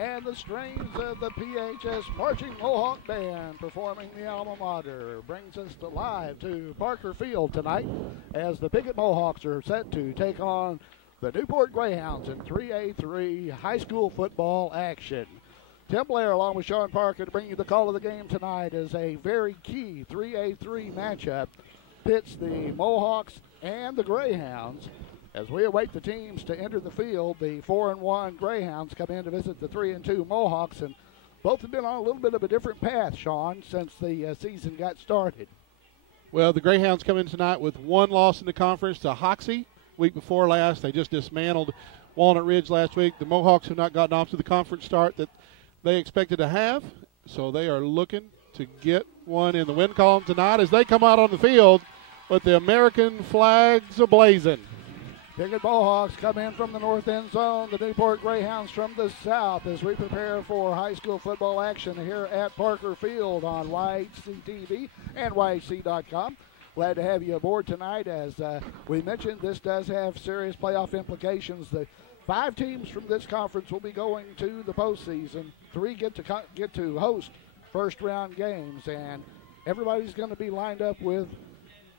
and the strains of the PHS Marching Mohawk Band performing the alma mater brings us live to Parker Field tonight as the Piggott Mohawks are set to take on the Newport Greyhounds in 3A3 high school football action. Tim Blair along with Sean Parker to bring you the call of the game tonight as a very key 3A3 matchup pits the Mohawks and the Greyhounds. As we await the teams to enter the field, the 4-1 Greyhounds come in to visit the 3-2 Mohawks, and both have been on a little bit of a different path, Sean, since the season got started. Well, the Greyhounds come in tonight with one loss in the conference to Hoxie. Week before last, they just dismantled Walnut Ridge last week. The Mohawks have not gotten off to the conference start that they expected to have, so they are looking to get one in the win column tonight as they come out on the field with the American flags ablazing. Piggott Mohawks come in from the north end zone. The Newport Greyhounds from the south as we prepare for high school football action here at Parker Field on YHC TV and YHC.com. Glad to have you aboard tonight. As we mentioned, this does have serious playoff implications. The 5 teams from this conference will be going to the postseason. 3 get to host first-round games, and everybody's going to be lined up with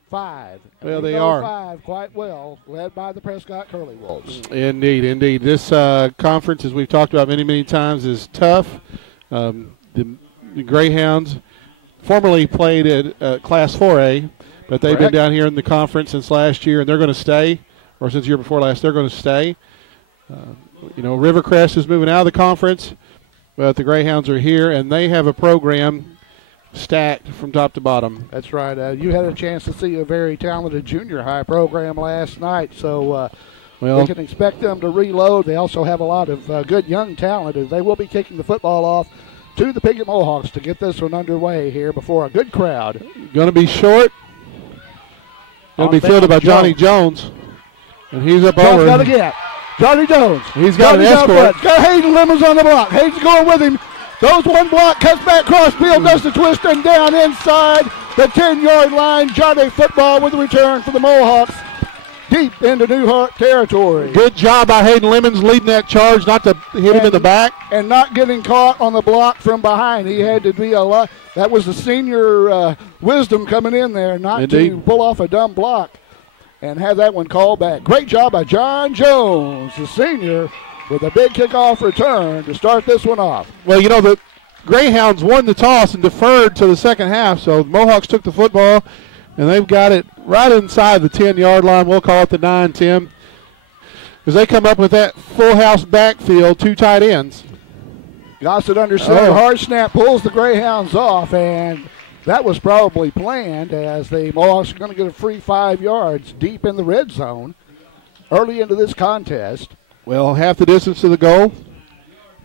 5. Well, they are 5 quite well, led by the Prescott Curly Wolves. Indeed, indeed. This conference, as we've talked about many, many times, is tough. The Greyhounds formerly played at Class 4A, but they've been down here in the conference since last year, and they're going to stay, or since the year before last, they're going to stay. Rivercrest is moving out of the conference, but the Greyhounds are here, and they have a program stacked from top to bottom. That's right. You had a chance to see a very talented junior high program last night, so we can expect them to reload. They also have a lot of good young talent. They will be kicking the football off to the Piggott Mohawks to get this one underway here before a good crowd. Going to be short. Going to be fielded by Johnny Jones. And he's up over. Got to get Johnny Jones. He's got an escort. Got Hayden Lemons on the block. Hayden's going with him. Those one block, cuts back cross field, does the twist and down inside the 10-yard line. Johnny football with a return for the Mohawks deep into Newport territory. Good job by Hayden Lemons leading that charge, not to hit him in the back. And not getting caught on the block from behind. He had to be a lot. That was the senior wisdom coming in there, not to pull off a dumb block and have that one called back. Great job by John Jones, the senior, with a big kickoff return to start this one off. Well, the Greyhounds won the toss and deferred to the second half, so the Mohawks took the football, and they've got it right inside the 10-yard line. We'll call it the 9-10. As they come up with that full house backfield, 2 tight ends. Gossett under center, hard snap, pulls the Greyhounds off, and that was probably planned as the Mohawks are going to get a free 5 yards deep in the red zone early into this contest. Well, half the distance to the goal.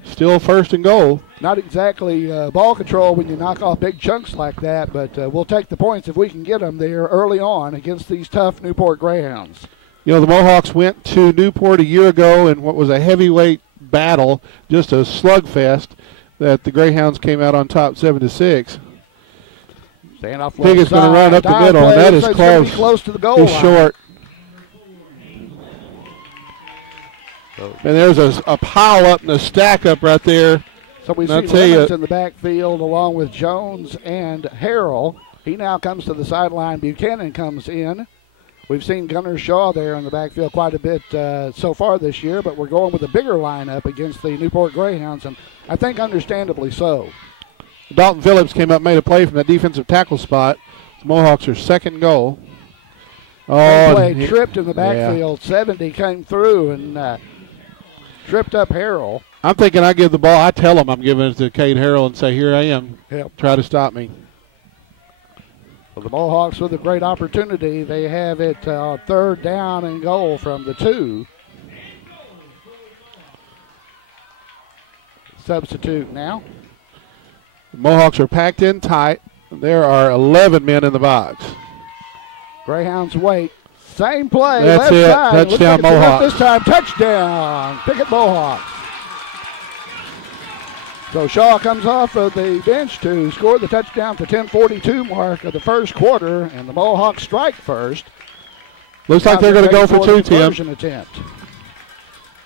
Still first and goal. Not exactly ball control when you knock off big chunks like that, but we'll take the points if we can get them there early on against these tough Newport Greyhounds. The Mohawks went to Newport a year ago in what was a heavyweight battle, just a slugfest, that the Greyhounds came out on top 7-6. Piggott's going to run up the middle, and that is close. Close to the goal line. It's short. And there's a pile up and a stack up right there. So we see Lemons in the backfield along with Jones and Harrell. He now comes to the sideline. Buchanan comes in. We've seen Gunnar Shaw there in the backfield quite a bit so far this year, but we're going with a bigger lineup against the Newport Greyhounds, and I think understandably so. Dalton Phillips came up, made a play from that defensive tackle spot. The Mohawks are second goal. Play tripped in the backfield. 70 came through and tripped up Harrell. I'm thinking I give the ball. I tell him I'm giving it to Cade Harrell and say, here I am. Try to stop me. Well, the Mohawks with a great opportunity. They have it 3rd down and goal from the 2. Substitute now. The Mohawks are packed in tight. There are 11 men in the box. Greyhounds wait. Same play. That's left it. side. Touchdown Mohawks. This time, touchdown. Piggott Mohawks. So Shaw comes off of the bench to score the touchdown for 10:42 mark of the first quarter, and the Mohawks strike first. Looks like they're going to go for 2, Tim. Attempt.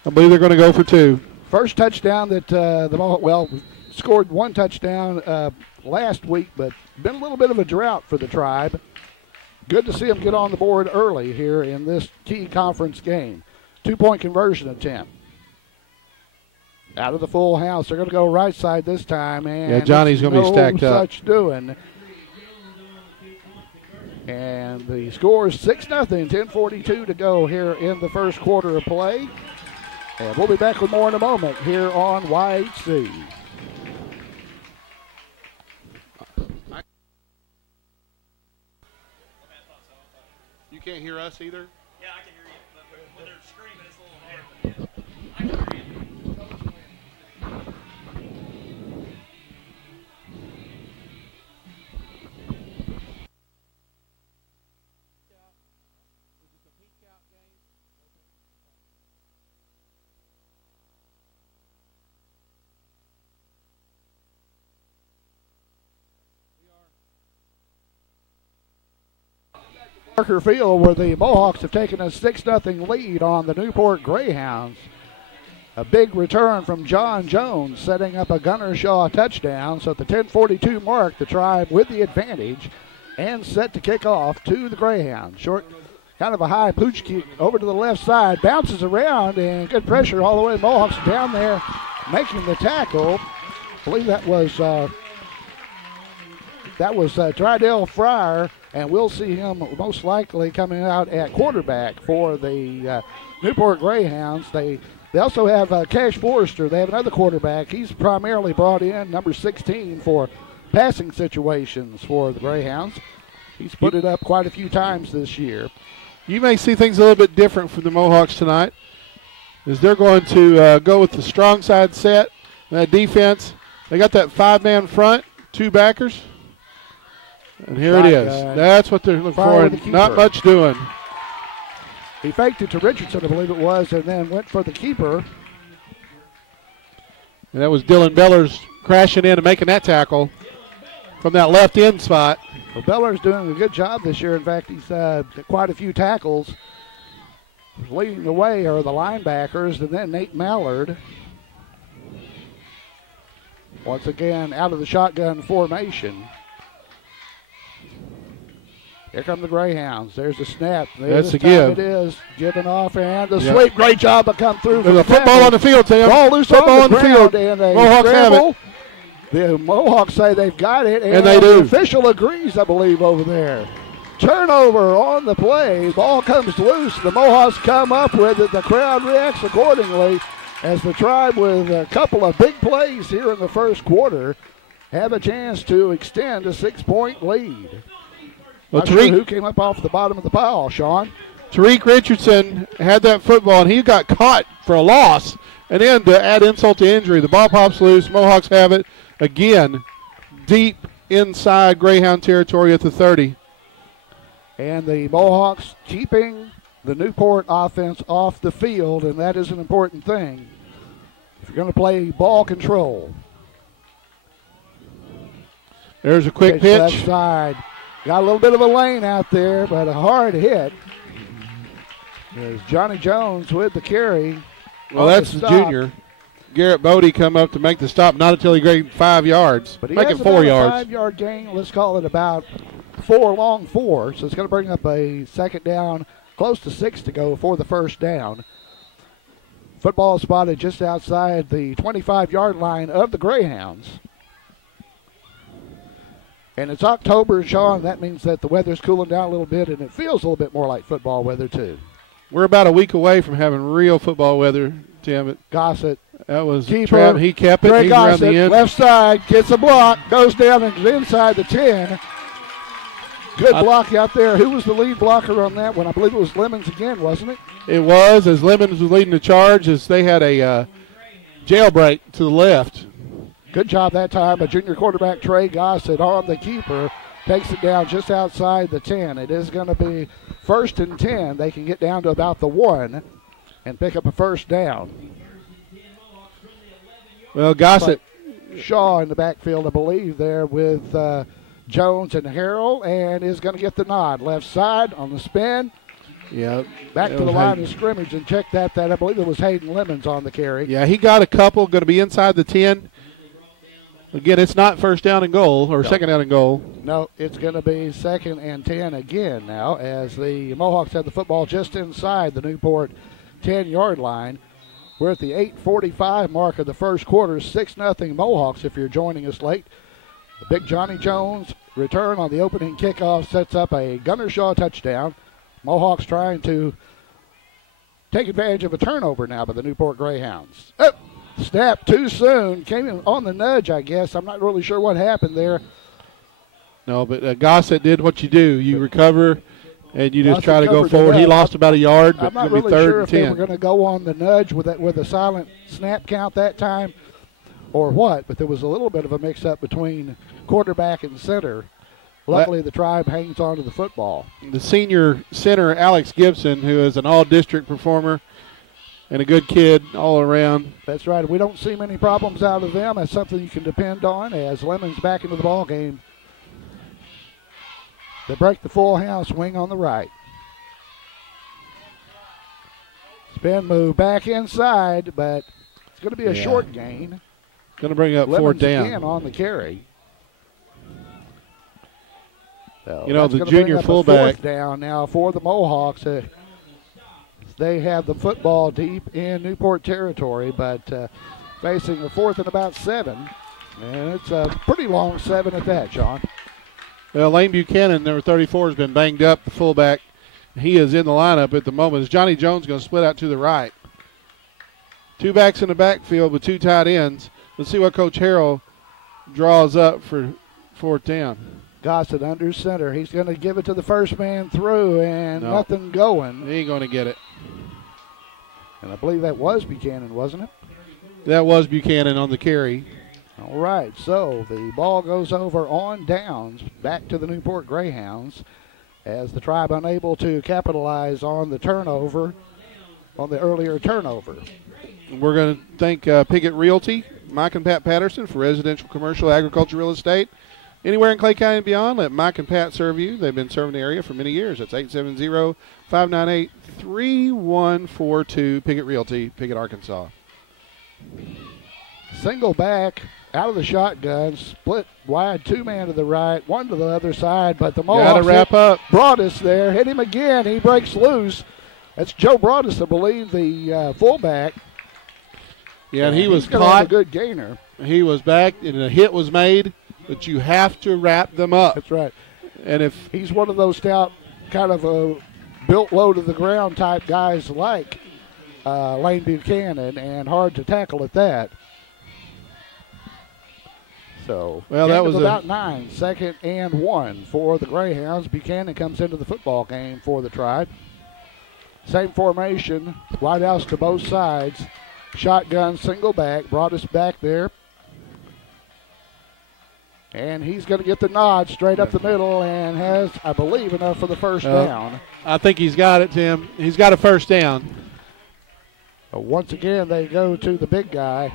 I believe they're going to go for 2. First touchdown that scored one touchdown last week, but been a little bit of a drought for the Tribe. Good to see them get on the board early here in this key conference game. 2-point conversion attempt. Out of the full house. They're going to go right side this time. And Johnny's going to be stacked up. Such doing. And the score is 6-0, 10:42 to go here in the first quarter of play. And we'll be back with more in a moment here on YHC. You can't hear us either? Yeah, I can hear you, but when they're screaming, it's a little hard. I can hear you. Parker Field, where the Mohawks have taken a 6-0 lead on the Newport Greyhounds. A big return from John Jones, setting up a Gunner Shaw touchdown. So at the 10:42 mark, the Tribe with the advantage and set to kick off to the Greyhounds. Short, kind of a high pooch kick over to the left side, bounces around, and good pressure all the way. Mohawks down there making the tackle. I believe that was Tridell Fryer, and we'll see him most likely coming out at quarterback for the Newport Greyhounds. They also have Cash Forrester. They have another quarterback. He's primarily brought in, number 16, for passing situations for the Greyhounds. He's put it up quite a few times this year. You may see things a little bit different from the Mohawks tonight, as they're going to go with the strong side set. That defense, they got that 5-man front, 2 backers. And here it is. That's what they're looking for, and not much doing. He faked it to Richardson, I believe it was, and then went for the keeper. And that was Dylan Bellers crashing in and making that tackle from that left end spot. Well, Bellers doing a good job this year. In fact, he's got quite a few tackles. Leading the way are the linebackers, and then Nate Mallard. Once again, out of the shotgun formation. Here come the Greyhounds. There's a snap. That's a give. It is giving off, and the sweep. Great job of come through. There's a football on the field, Tim. Ball loose on the field, and a Mohawks have it. The Mohawks say they've got it, and they do. The official agrees, I believe, over there. Turnover on the play. Ball comes loose. The Mohawks come up with it. The crowd reacts accordingly as the Tribe, with a couple of big plays here in the first quarter, have a chance to extend a 6-point lead. Well, Not sure who came up off the bottom of the pile, Sean. Tariq Richardson had that football, and he got caught for a loss. And then to add insult to injury, the ball pops loose. Mohawks have it again, deep inside Greyhound territory at the 30. And the Mohawks keeping the Newport offense off the field, and that is an important thing if you're going to play ball control. There's a quick pitch. Left side. Got a little bit of a lane out there, but a hard hit. There's Johnny Jones with the carry. Well, that's the junior. Garrett Bodie come up to make the stop, not until he gained 5 yards. But he make has it 4 yards. A 5-yard gain. Let's call it about 4 long 4. So it's going to bring up a second down, close to 6 to go for the first down. Football spotted just outside the 25-yard line of the Greyhounds. And it's October, Sean. That means that the weather's cooling down a little bit, and it feels a little bit more like football weather, too. We're about a week away from having real football weather, Tim. Gossett. That was keeper. He kept it. Greg He's around the end. Left side, gets a block, goes down and inside the 10. Good block out there. Who was the lead blocker on that one? I believe it was Lemons again, wasn't it? It was, as Lemons was leading the charge, as they had a jailbreak to the left. Good job that time by junior quarterback Trey Gossett on the keeper. Takes it down just outside the 10. It is going to be 1st and 10. They can get down to about the 1 and pick up a first down. Well, Gossett. Shaw in the backfield, I believe, there with Jones and Harrell, and is going to get the nod. Left side on the spin. Yeah. Back to the line of scrimmage and check that. I believe it was Hayden Lemons on the carry. Yeah, he got a couple, going to be inside the 10. Again, it's not first down and goal or second down and goal. No, it's going to be 2nd and 10 again now as the Mohawks have the football just inside the Newport 10-yard line. We're at the 8:45 mark of the first quarter, 6-0 Mohawks if you're joining us late. The big Johnny Jones return on the opening kickoff sets up a Gunner Shaw touchdown. Mohawks trying to take advantage of a turnover now by the Newport Greyhounds. Oh, snap too soon. Came in on the nudge, I guess. I'm not really sure what happened there. No, but Gossett did what you do. You recover, and you just try to go covered forward. it He up. lost about a yard, but I'm not it's going to be really 3rd sure and if they 10. were going to go on the nudge with a silent snap count that time or what, but there was a little bit of a mix-up between quarterback and center. Luckily, the Tribe hangs on to the football. The senior center, Alex Gibson, who is an all-district performer and a good kid all around. That's right. We don't see many problems out of them. That's something you can depend on as Lemons back into the ball game. They break the full house, wing on the right. Spin move back inside, but it's going to be a short gain. Going to bring up Lemons 4th down. again on the carry. So you know, that's the gonna bring junior up a fullback. 4th down now for the Mohawks. They have the football deep in Newport territory, but facing a 4th and about 7. And it's a pretty long 7 at that, Sean. Well, Lane Buchanan, number 34, has been banged up, the fullback. He is in the lineup at the moment. As Johnny Jones going to split out to the right. 2 backs in the backfield with 2 tight ends. Let's see what Coach Harrell draws up for 4th down. Gossett under center. He's going to give it to the first man through, and nothing going. He ain't going to get it. And I believe that was Buchanan, wasn't it? That was Buchanan on the carry. All right, so the ball goes over on downs back to the Newport Greyhounds as the Tribe unable to capitalize on the turnover, on the earlier turnover. We're going to thank Piggott Realty, Mike and Pat Patterson for residential, commercial, agriculture, real estate. Anywhere in Clay County and beyond, let Mike and Pat serve you. They've been serving the area for many years. That's 870-598-3142, Piggott Realty, Piggott, Arkansas. Single back out of the shotgun, split wide, 2-man to the right, 1 to the other side, but the Mohawks got to wrap up. Broadus there, hit him again. He breaks loose. That's Joe Broadus, I believe, the fullback. Yeah, and he was caught. caught. A good gainer. He was back, and a hit was made, but you have to wrap them up. That's right. And if he's one of those stout, kind of a built low to the ground type guys like Lane Buchanan, and hard to tackle at that. So, that was about 9, 2nd and 1 for the Greyhounds. Buchanan comes into the football game for the Tribe. Same formation, wide outs to both sides. Shotgun, single back, brought us back there. And he's going to get the nod straight up the middle and has, I believe, enough for the first down. I think he's got it, Tim. He's got a first down. But once again, they go to the big guy.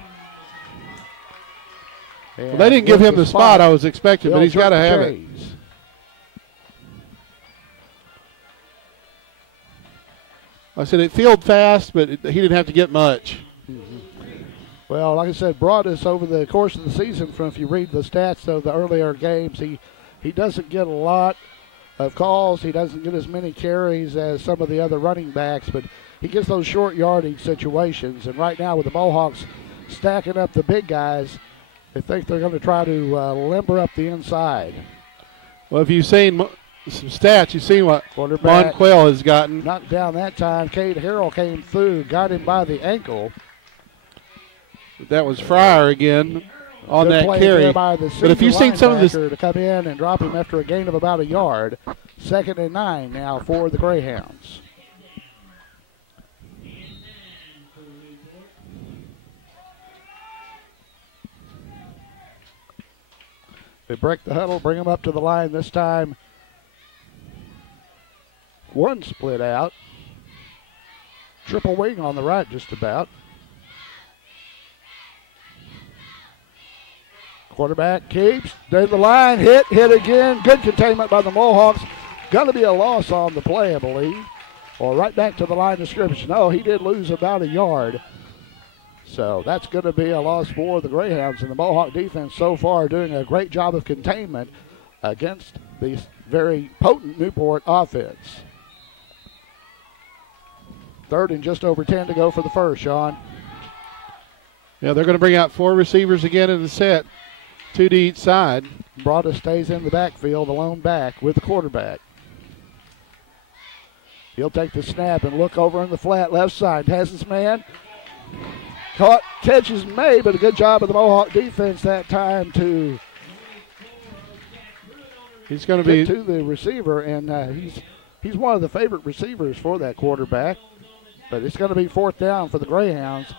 Well, they didn't give him the spot I was expecting, but he's got to have it. I said it fielded fast, but he didn't have to get much. Mm-hmm. Well, like I said, Broadus over the course of the season, from if you read the stats of the earlier games, he doesn't get a lot of calls. He doesn't get as many carries as some of the other running backs, but he gets those short yardage situations. And right now with the Mohawks stacking up the big guys, they think they're going to try to limber up the inside. Well, if you've seen some stats, you've seen what Monquell has gotten. Knocked down that time. Cade Harrell came through, got him by the ankle. That was Fryer again on that carry. But if you've seen some of this, to come in and drop him after a gain of about a yard. 2nd and 9 now for the Greyhounds. They break the huddle, bring him up to the line this time. 1 split out. Triple wing on the right just about. Quarterback keeps, there's the line, hit again. Good containment by the Mohawks. Going to be a loss on the play, I believe. or right back to the line of scrimmage. No, he did lose about a yard. So that's going to be a loss for the Greyhounds. And the Mohawk defense so far doing a great job of containment against the very potent Newport offense. 3rd and just over 10 to go for the first, Sean. Yeah, they're going to bring out 4 receivers again in the set, 2 to each side. Brada stays in the backfield, alone back with the quarterback. He'll take the snap and look over in the flat left side. Has his man. Caught, catches May, but a good job of the Mohawk defense that time to He's going to be to the receiver, and he's one of the favorite receivers for that quarterback. But it's going to be 4th down for the Greyhounds.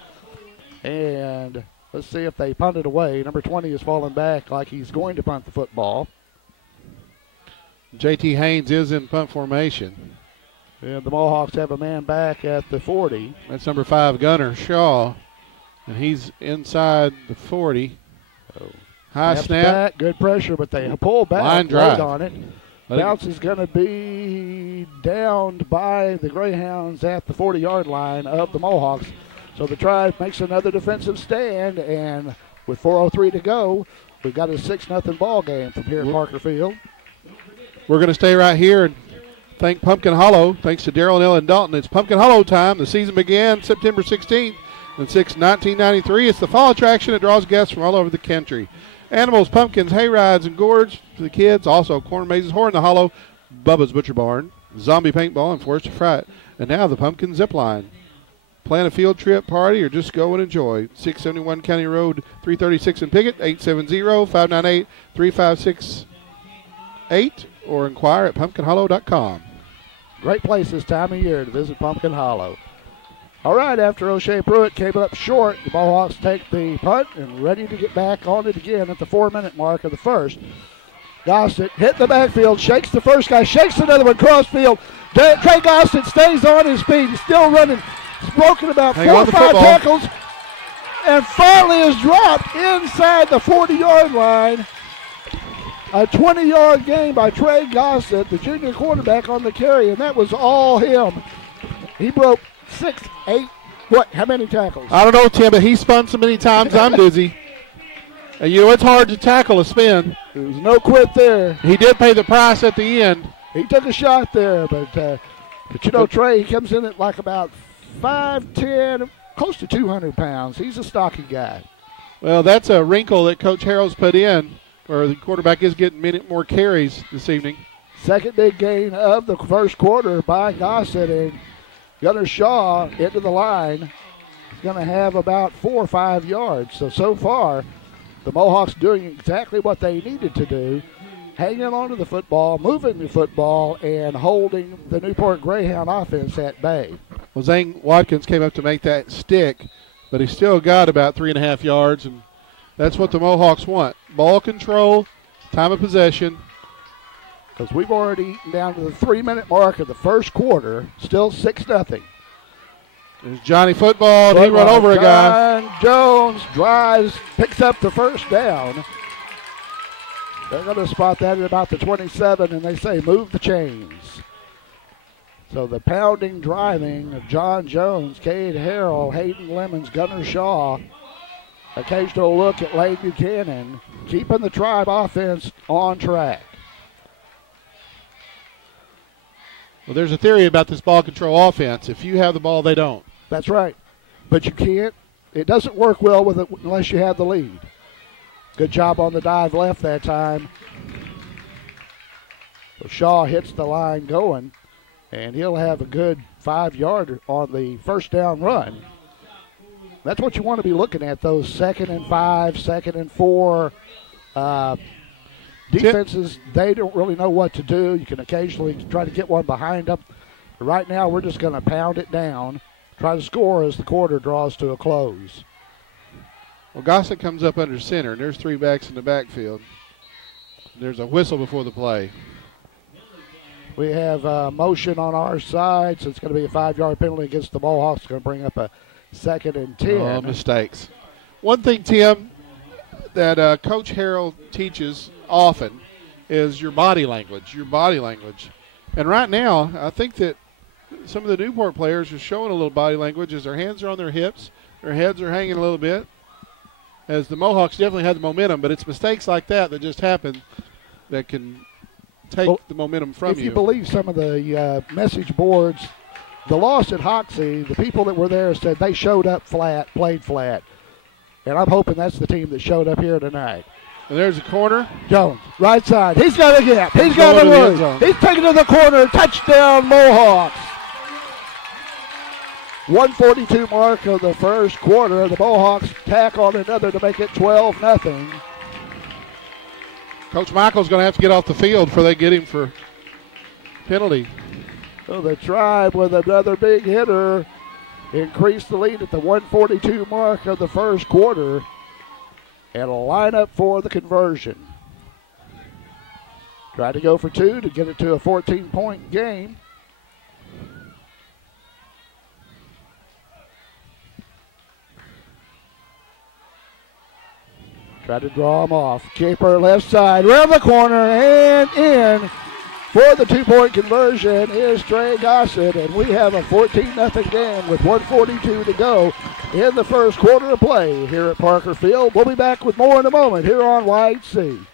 And let's see if they punt it away. Number 20 is falling back like he's going to punt the football. J.T. Haynes is in punt formation. And the Mohawks have a man back at the 40. That's number 5, Gunner Shaw. And he's inside the 40. High snap. Back, good pressure, but they pull back. Line drive on it. Bounce is going to be downed by the Greyhounds at the 40-yard line of the Mohawks. So the Tribe makes another defensive stand, and with 4:03 to go, we've got a 6-0 ball game from here at Parker Field. We're going to stay right here and thank Pumpkin Hollow. Thanks to Darrell and Ellen Dalton. It's Pumpkin Hollow time. The season began September 16th and 1993. It's the fall attraction that draws guests from all over the country. Animals, pumpkins, hay rides, and gourds for the kids. Also, corn mazes, Horn in the Hollow, Bubba's Butcher Barn, zombie paintball, and Forest of Fright. And now the pumpkin zip line. Plan a field trip, party, or just go and enjoy. 671 County Road 336 in Piggott, 870-598-3568, or inquire at pumpkinhollow.com. Great place this time of year to visit Pumpkin Hollow. All right, after O'Shea Pruitt came up short, the Mohawks take the punt and ready to get back on it again at the 4-minute mark of the first. Gossett hit the backfield, shakes the first guy, shakes another one cross field. Trey Gossett stays on his feet. He's still running. He's broken about 4 or 5 tackles and finally is dropped inside the 40-yard line. A 20-yard gain by Trey Gossett, the junior quarterback, on the carry, and that was all him. He broke 6, 8, what? How many tackles? I don't know, Tim, but he spun so many times I'm dizzy. And you know, it's hard to tackle a spin. There was no quit there. He did pay the price at the end. He took a shot there, but you know, Trey, he comes in at like about 5'10", close to 200 pounds. He's a stocky guy. Well, that's a wrinkle that Coach Harrell's put in, where the quarterback is getting many more carries this evening. Second big gain of the first quarter by Gossett, and Gunner Shaw into the line. He's going to have about 4 or 5 yards. So far, the Mohawks doing exactly what they needed to do, hanging on to the football, moving the football, and holding the Newport Greyhound offense at bay. Well, Zane Watkins came up to make that stick, but he still got about 3.5 yards, and that's what the Mohawks want. Ball control, time of possession. Because we've already eaten down to the 3-minute mark of the first quarter, still 6-0. There's Johnny Football, and he run over a guy. John Jones drives, picks up the first down. They're going to spot that at about the 27, and they say move the chains. So the pounding driving of John Jones, Cade Harrell, Hayden Lemons, Gunner Shaw, occasional look at Lane Buchanan, keeping the Tribe offense on track. Well, there's a theory about this ball control offense. If you have the ball, they don't. That's right. But you can't. It doesn't work well with it unless you have the lead. Good job on the dive left that time. So Shaw hits the line going, and he'll have a good 5-yarder on the first down run. That's what you want to be looking at, those 2nd and 5, 2nd and 4. Defenses, they don't really know what to do. You can occasionally try to get one behind them. But right now, we're just going to pound it down, try to score as the quarter draws to a close. Well, Gossett comes up under center, and there's 3 backs in the backfield. There's a whistle before the play. We have motion on our side, so it's going to be a 5-yard penalty against the Mohawks. It's going to bring up a 2nd and 10. Oh, mistakes. One thing, Tim, that Coach Harrell teaches often is your body language. And right now, I think that some of the Newport players are showing a little body language as their hands are on their hips, their heads are hanging a little bit, as the Mohawks definitely had the momentum, but it's mistakes like that that just happen that can take the momentum from you. If you believe some of the message boards, the loss at Hoxie, the people that were there said they showed up flat, played flat. And I'm hoping that's the team that showed up here tonight. And there's a corner. Jones, right side. He's got a gap. He's got a look. He's taking to the corner. Touchdown, Mohawks. 1:42 mark of the first quarter. The Mohawks tack on another to make it 12-0. Coach Michael's going to have to get off the field before they get him for penalty. So the Tribe with another big hitter increased the lead at the 1:42 mark of the first quarter. And a lineup for the conversion. Tried to go for two to get it to a 14-point game. Tried to draw him off. Caper left side, around the corner, and in for the two-point conversion is Trey Gossett. And we have a 14-0 game with 1:42 to go in the first quarter of play here at Parker Field. We'll be back with more in a moment here on YHC.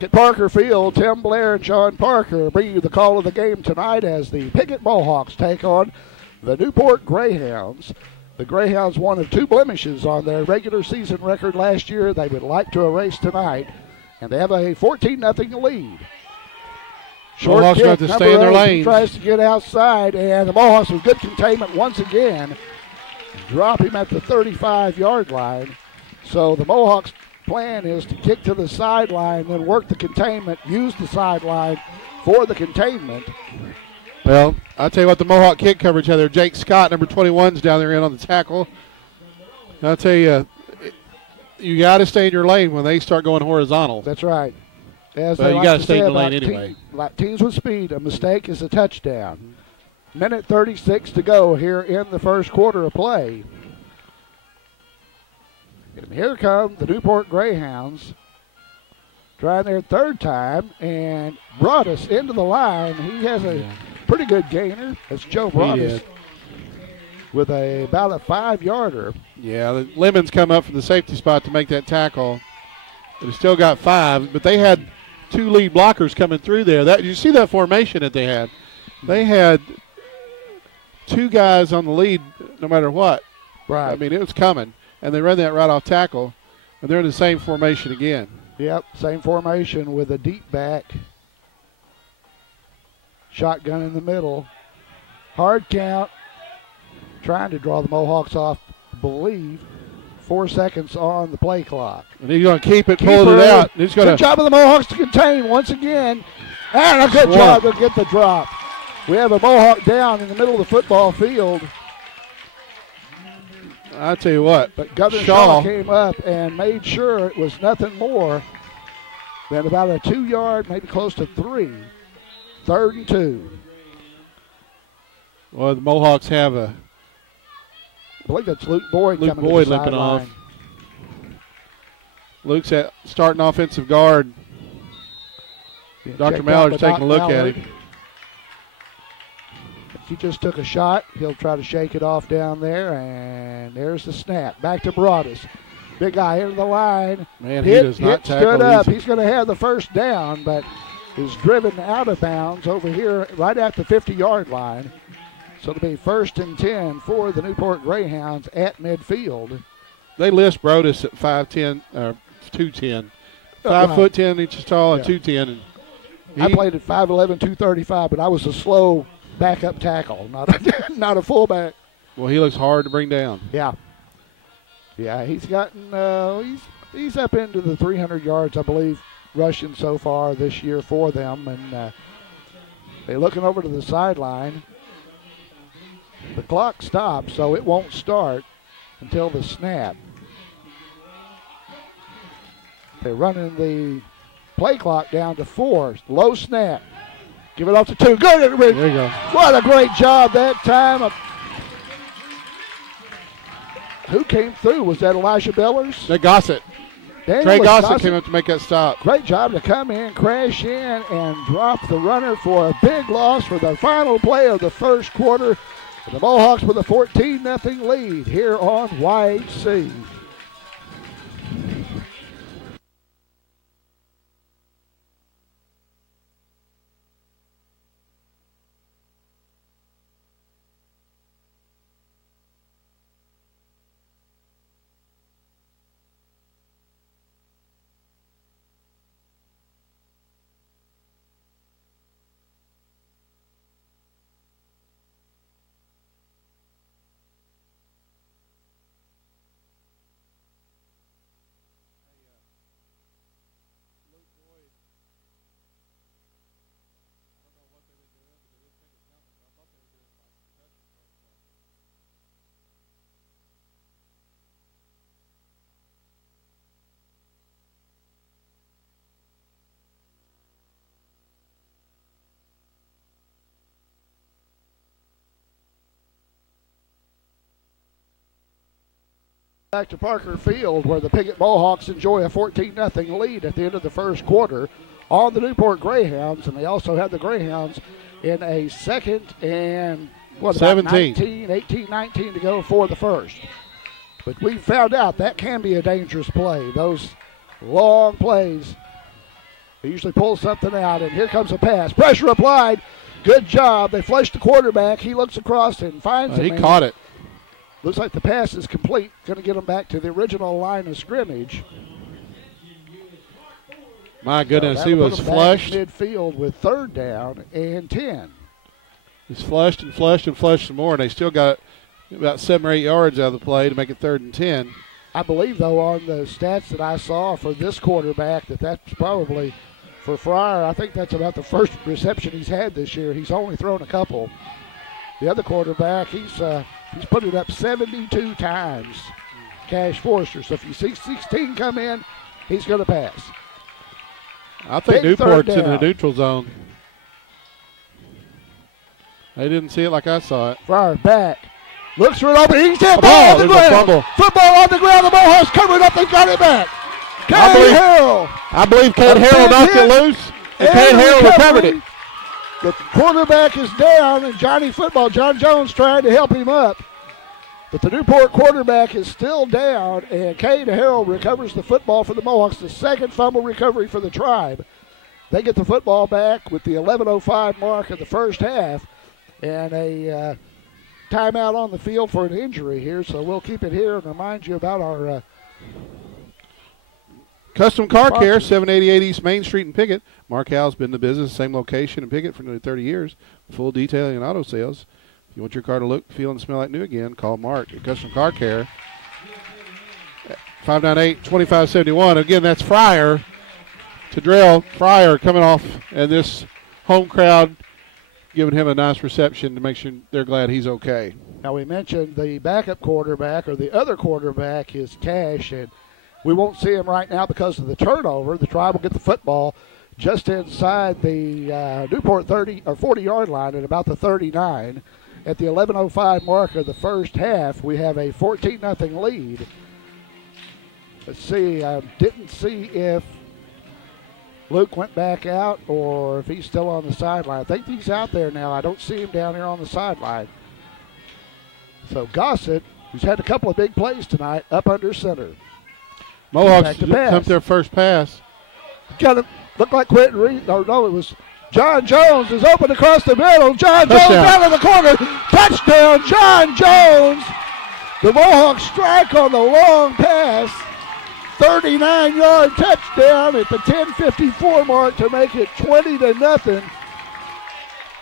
At Parker Field, Tim Blair and Sean Parker bring you the call of the game tonight as the Piggott Mohawks take on the Newport Greyhounds. The Greyhounds one of two blemishes on their regular season record last year. They would like to erase tonight, and they have a 14-0 lead. Short Mohawks kick, have to stay in their lanes. Tries to get outside, and the Mohawks with good containment once again drop him at the 35-yard line. So the Mohawks' plan is to kick to the sideline, then work the containment, use the sideline for the containment. Well, I'll tell you what, the Mohawk kick coverage had there. Jake Scott, number 21's down there in on the tackle. I'll tell you, you got to stay in your lane when they start going horizontal. That's right. As but you got to stay in the lane anyway. Like teams with speed, a mistake is a touchdown. Minute 36 to go here in the first quarter of play. And here come the Newport Greyhounds, trying their third time, and brought us into the line. He has a pretty good gainer. That's Joe Broadus with about a 5-yarder. Yeah, the Lemons come up from the safety spot to make that tackle. But he still got 5, but they had two lead blockers coming through there. That you see that formation that they had? They had two guys on the lead no matter what. Right. I mean, it was coming. And they run that right off tackle, and they're in the same formation again. Yep, same formation with a deep back. Shotgun in the middle. Hard count. Trying to draw the Mohawks off, I believe. 4 seconds on the play clock. And he's going to keep it, pull it out. He's good job of the Mohawks to contain once again. And a good job to get the drop. We have a Mohawk down in the middle of the football field. I tell you what, but Governor Shaw came up and made sure it was nothing more than about a 2-yard, maybe close to 3. 3rd and 2. Well, the Mohawks have I believe that's Luke Boyd coming to the limping sideline. off. Luke's at starting offensive guard. Dr. Mallard's taking a look at him. He just took a shot. He'll try to shake it off down there, and there's the snap. Back to Broadus. Big guy into the line. Man, he does not tackle stood up. easy. He's going to have the first down, but is driven out of bounds over here right at the 50-yard line. So it'll be 1st and 10 for the Newport Greyhounds at midfield. They list Broadus at 5'10", 210. 5 foot 10 inches tall and 210. And I played at 5'11", 235, but I was a slow backup tackle, not a fullback. Well, he looks hard to bring down. Yeah. Yeah, he's gotten, He's up into the 300 yards, I believe, rushing so far this year for them. And they're looking over to the sideline. The clock stops, so it won't start until the snap. They're running the play clock down to 4. Low snap. Give it off to 2. Good. There you go. What a great job that time. Who came through? Was that Elijah Bellers? They Gossett. Trey Gossett came up to make that stop. Great job to come in, crash in, and drop the runner for a big loss for the final play of the first quarter. The Mohawks with a 14-0 lead here on YHC. Back to Parker Field, where the Piggott Mohawks enjoy a 14-0 lead at the end of the first quarter on the Newport Greyhounds, and they also have the Greyhounds in a second and 17. 19 to go for the first. But we found out that can be a dangerous play. Those long plays, they usually pull something out, and here comes a pass. Pressure applied. Good job. They flush the quarterback. He looks across and finds him. He caught it. Looks like the pass is complete. Going to get them back to the original line of scrimmage. My goodness, So he was flushed. Midfield with 3rd down and 10. He's flushed and flushed and flushed some more, and they still got about 7 or 8 yards out of the play to make it 3rd and 10. I believe, though, on the stats that I saw for this quarterback, that's probably, for Fryer, I think that's about the first reception he's had this year. He's only thrown a couple. The other quarterback, he's put it up 72 times, Cash Forster. So if you see 16 come in, he's going to pass. I think Big Newport's 3rd in the down. neutral zone. They didn't see it like I saw it. Fryer back. Looks for it open. He's hit. A Ball on ball. the There's a ground. fumble. Football on the ground. The Mohawks covered up. They got it back. I believe Cade Harrell knocked it loose, and Cade Harrell recovered it. The quarterback is down, and John Jones trying to help him up. But the Newport quarterback is still down, and Cade Harrell recovers the football for the Mohawks, the second fumble recovery for the Tribe. They get the football back with the 11:05 mark of the first half, and a timeout on the field for an injury here. So we'll keep it here and remind you about our Custom Car Care, 788 East Main Street in Piggott. Mark Howell's been in the business, same location in Piggott for nearly 30 years. Full detailing and auto sales. If you want your car to look, feel, and smell like new again, call Mark at Custom Car Care. 598-2571. Again, that's Fryer to Drell. Fryer coming off, and this home crowd giving him a nice reception to make sure they're glad he's okay. Now, we mentioned the backup quarterback, or the other quarterback, is Cash, and we won't see him right now because of the turnover. The Tribe will get the football just inside the Newport 30 or 40-yard line at about the 39. At the 11:05 mark of the first half, we have a 14-0 lead. Let's see. I didn't see if Luke went back out or if he's still on the sideline. I think he's out there now. I don't see him down here on the sideline. So Gossett, who's had a couple of big plays tonight, up under center. Mohawks attempt their first pass. Got it. Looked like Quentin Reed. Or no, it was John Jones is open across the middle. John Jones down in the corner. Touchdown, John Jones. The Mohawks strike on the long pass. 39-yard touchdown at the 10:54 mark to make it 20-0.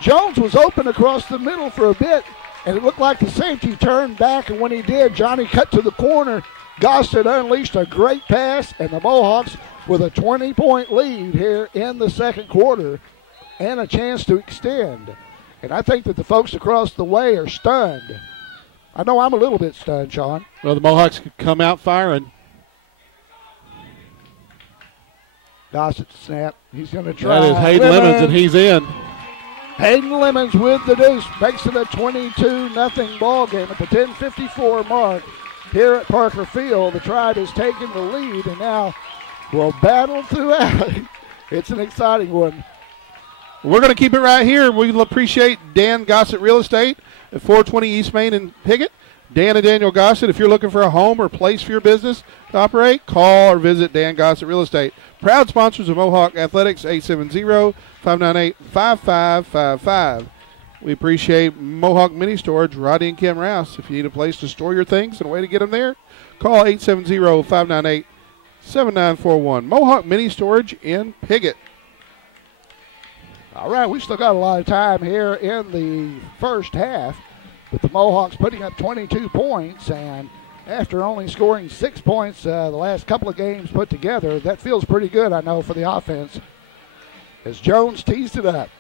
Jones was open across the middle for a bit, and it looked like the safety turned back, and when he did, Johnny cut to the corner Gossett unleashed a great pass, and the Mohawks with a 20-point lead here in the second quarter and a chance to extend. And I think that the folks across the way are stunned. I know I'm a little bit stunned, Sean. Well, the Mohawks could come out firing. Gossett snap. He's going to try. That is Hayden Lemons, and he's in. Hayden Lemons with the deuce makes it a 22-0 ball game at the 10:54 mark here at Parker Field. The Tribe has taken the lead and now will battle throughout. It's an exciting one. We're going to keep it right here. We appreciate Dan Gossett Real Estate at 420 East Main in Piggott. Dan and Daniel Gossett, if you're looking for a home or place for your business to operate, call or visit Dan Gossett Real Estate. Proud sponsors of Mohawk Athletics, 870-598-5555. We appreciate Mohawk Mini Storage, Roddy and Kim Rouse. If you need a place to store your things and a way to get them there, call 870-598-7941. Mohawk Mini Storage in Piggott. All right, we still got a lot of time here in the first half with the Mohawks putting up 22 points, and after only scoring 6 points the last couple of games put together, that feels pretty good, I know, for the offense. As Jones teased it up.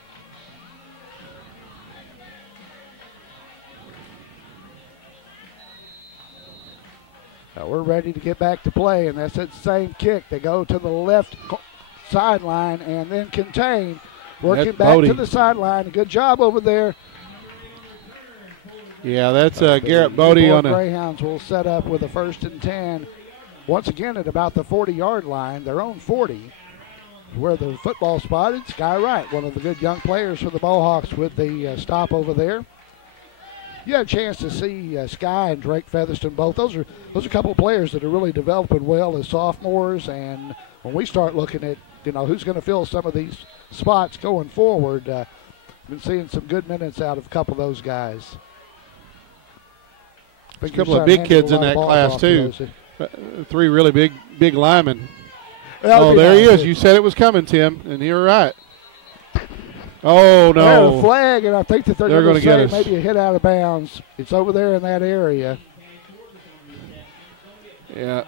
Now we're ready to get back to play, and that's that same kick. They go to the left sideline and then contain. Working that's back Bodie to the sideline. Good job over there. Yeah, that's Garrett Bodie on a. Greyhounds will set up with a 1st and 10. Once again at about the 40-yard line, their own 40. Where the football spotted, Sky Wright, one of the good young players for the Mohawks with the stop over there. You had a chance to see Sky and Drake Featherston both. Those are a couple of players that are really developing well as sophomores. And when we start looking at who's going to fill some of these spots going forward, been seeing some good minutes out of a couple of those guys. There's a couple of big kids in that class too. 3 really big linemen. Oh, there he is. You said it was coming, Tim, and you're right. Oh, no. A flag, and I think that they're going to get say maybe a hit out of bounds. It's over there in that area. Yeah.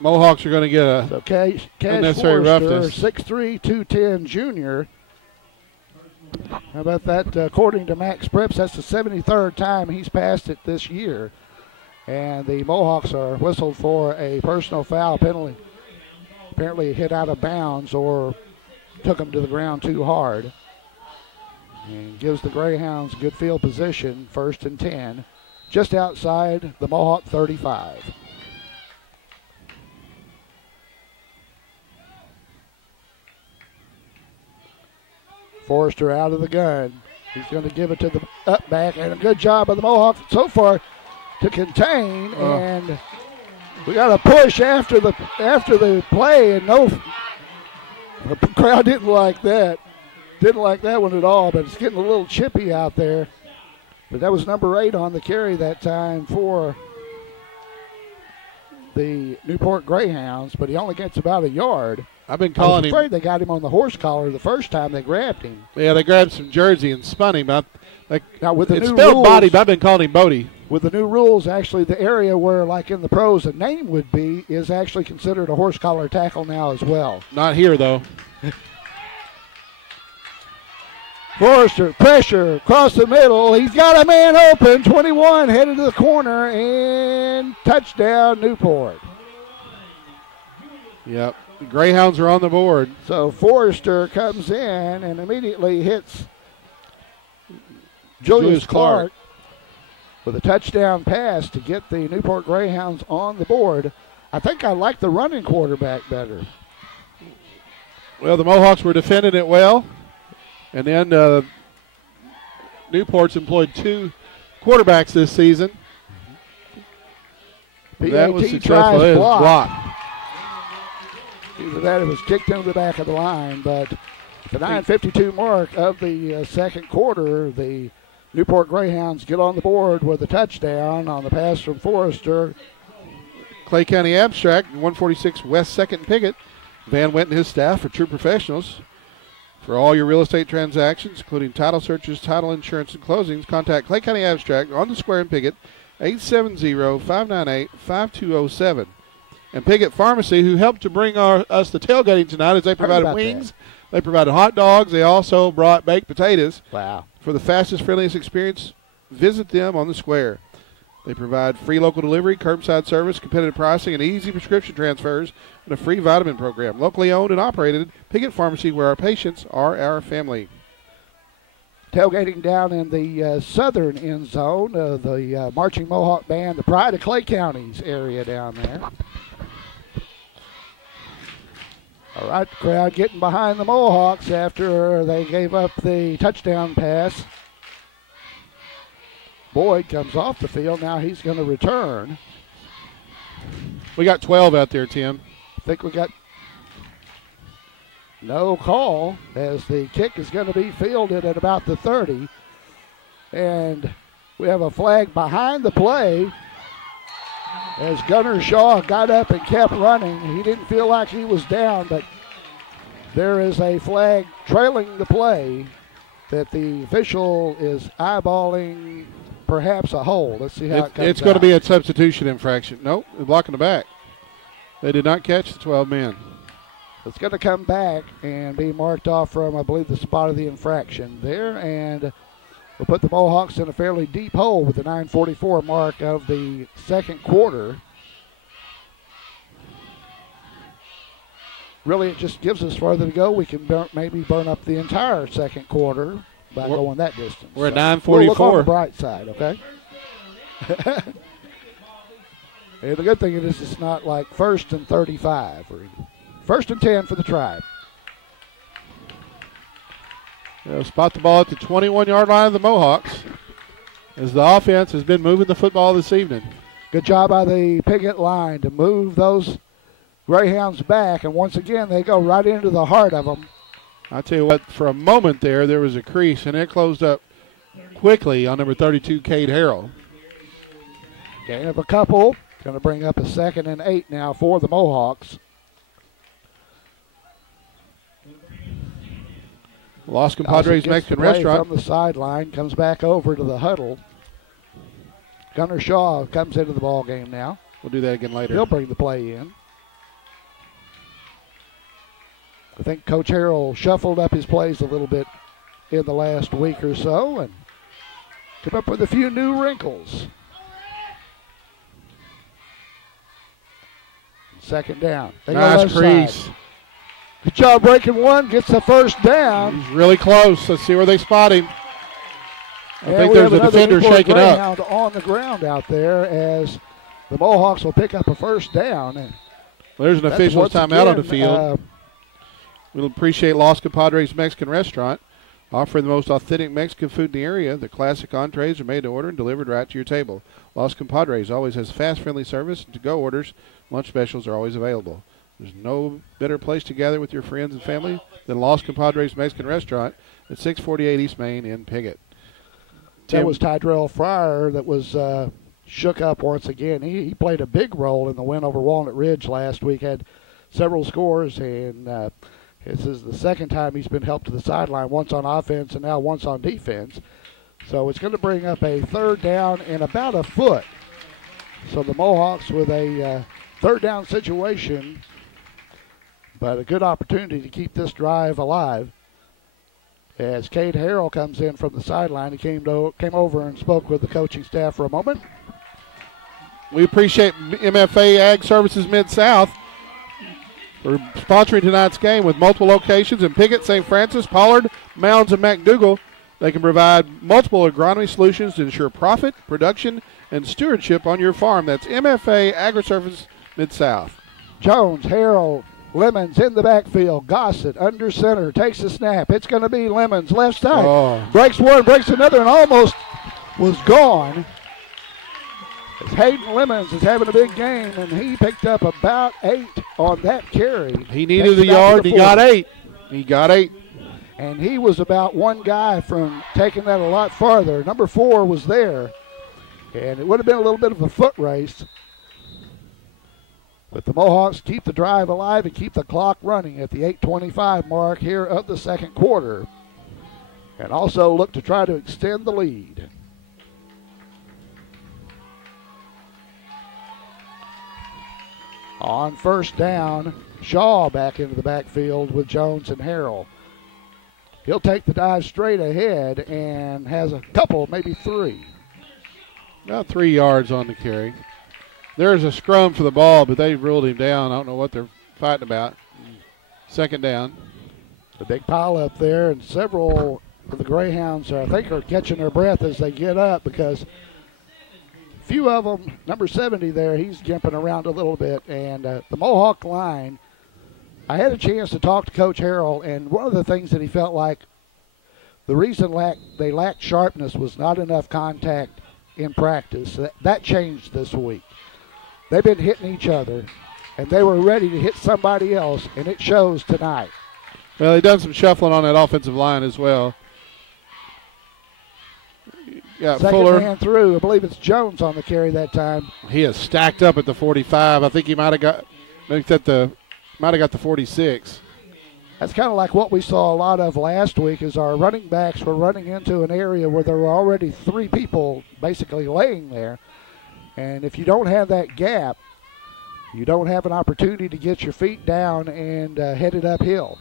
Mohawks are going to get a Cash unnecessary Forrester, roughness. 6'3", 210 junior. How about that? According to Max Prips, that's the 73rd time he's passed it this year. And the Mohawks are whistled for a personal foul penalty. Apparently a hit out of bounds or took him to the ground too hard. And gives the Greyhounds good field position, 1st and 10, just outside the Mohawk 35. Forrester out of the gun. He's going to give it to the up back, and a good job of the Mohawks so far to contain. And we got a push after the play, and the crowd didn't like that. Didn't like that one at all, but it's getting a little chippy out there. But that was number 8 on the carry that time for the Newport Greyhounds, but he only gets about a yard. I've been calling him. I was afraid they got him on the horse collar the first time they grabbed him. Yeah, they grabbed some jersey and spun him. Now with the it's new spelled rules, Body, but I've been calling him Bodie. With the new rules, actually, the area where, like in the pros, a name would be is actually considered a horse collar tackle now as well. Not here, though. Forrester, pressure, across the middle. He's got a man open, 21, headed to the corner, and touchdown, Newport. Yep. The Greyhounds are on the board. So Forrester comes in and immediately hits Julius Clark with a touchdown pass to get the Newport Greyhounds on the board. I think I like the running quarterback better. Well, the Mohawks were defending it well. And then Newport's employed 2 quarterbacks this season. That was successful. It is blocked. Either that or it was kicked into the back of the line. But the 9:52 mark of the second quarter, the Newport Greyhounds get on the board with a touchdown on the pass from Forrester. Clay County Abstract, 146 West 2nd Piggott. Van Went and his staff are true professionals. For all your real estate transactions, including title searches, title insurance, and closings, contact Clay County Abstract on the square in Piggott 870-598-5207. And Piggott Pharmacy, who helped to bring us the tailgating tonight, as they provided wings, they provided hot dogs, they also brought baked potatoes. Wow. For the fastest, friendliest experience, visit them on the square. They provide free local delivery, curbside service, competitive pricing, and easy prescription transfers, and a free vitamin program. Locally owned and operated, Piggott Pharmacy, where our patients are our family. Tailgating down in the southern end zone, the Marching Mohawk Band, the pride of Clay County's area down there. All right, the crowd getting behind the Mohawks after they gave up the touchdown pass. Boyd comes off the field. Now he's going to return. We got 12 out there, Tim. I think we got no call as the kick is going to be fielded at about the 30. And we have a flag behind the play as Gunnar Shaw got up and kept running. He didn't feel like he was down, but there is a flag trailing the play that the official is eyeballing perhaps a hold. Let's see how it comes It's going to be a substitution infraction. Nope, they're blocking the back. They did not catch the 12 men. It's going to come back and be marked off from, I believe, the spot of the infraction there. And we'll put the Mohawks in a fairly deep hole with the 9:44 mark of the second quarter. Really, it just gives us further to go. We can maybe burn up the entire second quarter by going that distance. We're at 9:44. We'll look on the bright side, okay? And the good thing is it's not like 1st and 35 or 1st and 10 for the Tribe. They'll spot the ball at the 21-yard line of the Mohawks as the offense has been moving the football this evening. Good job by the Piggott line to move those Greyhounds back, and once again they go right into the heart of them. I tell you what, for a moment there was a crease, and it closed up quickly on number 32, Cade Harrell. Gain of a couple. Going to bring up a 2nd and 8 now for the Mohawks. Los Compadres Mexican Restaurant. From the sideline, comes back over to the huddle. Gunnar Shaw comes into the ball game now. We'll do that again later. He'll bring the play in. I think Coach Harrell shuffled up his plays a little bit in the last week or so and come up with a few new wrinkles. 2nd down. Nice crease. Good job breaking one, gets the first down. He's really close. Let's see where they spot him. I think there's a defender shaking up. On the ground out there as the Mohawks will pick up a first down. And there's an official's timeout on the field. We'll appreciate Los Compadres Mexican Restaurant, offering the most authentic Mexican food in the area. The classic entrees are made to order and delivered right to your table. Los Compadres always has fast, friendly service and to-go orders. Lunch specials are always available. There's no better place to gather with your friends and family than Los Compadres Mexican Restaurant at 648 East Main in Piggott. That was Tydrell Fryer that was shook up once again. He played a big role in the win over Walnut Ridge last week, had several scores, and this is the 2nd time he's been helped to the sideline, once on offense and now once on defense. So it's going to bring up a 3rd down and about a foot. So the Mohawks with a 3rd down situation, but a good opportunity to keep this drive alive. As Cade Harrell comes in from the sideline, he came over and spoke with the coaching staff for a moment. We appreciate MFA Ag Services Mid-South for sponsoring tonight's game with multiple locations in Piggott, St. Francis, Pollard, Mounds, and McDougal. They can provide multiple agronomy solutions to ensure profit, production, and stewardship on your farm. That's MFA Agri-Service Mid-South. Jones, Harrell, Lemons in the backfield. Gossett under center, takes the snap. It's going to be Lemons left side. Breaks one, breaks another, and almost was gone. As Hayden Lemons is having a big game, and he picked up about 8 on that carry. He needed a yard. He got 8. He got 8. And he was about one guy from taking that a lot farther. Number 4 was there, and it would have been a little bit of a foot race. But the Mohawks keep the drive alive and keep the clock running at the 8:25 mark here of the second quarter, and also look to try to extend the lead. On first down, Shaw back into the backfield with Jones and Harrell. He'll take the dive straight ahead and has a couple, maybe three. About 3 yards on the carry. There's a scrum for the ball, but they ruled him down. I don't know what they're fighting about. Second down. The big pile up there, and several of the Greyhounds, I think, are catching their breath as they get up because a few of them, number 70 there, he's gimping around a little bit. And the Mohawk line, I had a chance to talk to Coach Harrell, and one of the things that he felt like the reason they lacked sharpness was not enough contact in practice. That changed this week. They've been hitting each other, and they were ready to hit somebody else, and it shows tonight. Well, they've done some shuffling on that offensive line as well. Yeah, Second Fuller. man through. I believe it's Jones on the carry that time. He is stacked up at the 45. I think he might have got the 46. That's kind of like what we saw a lot of last week is our running backs were running into an area where there were already three people basically laying there. And if you don't have that gap, you don't have an opportunity to get your feet down and head it uphill.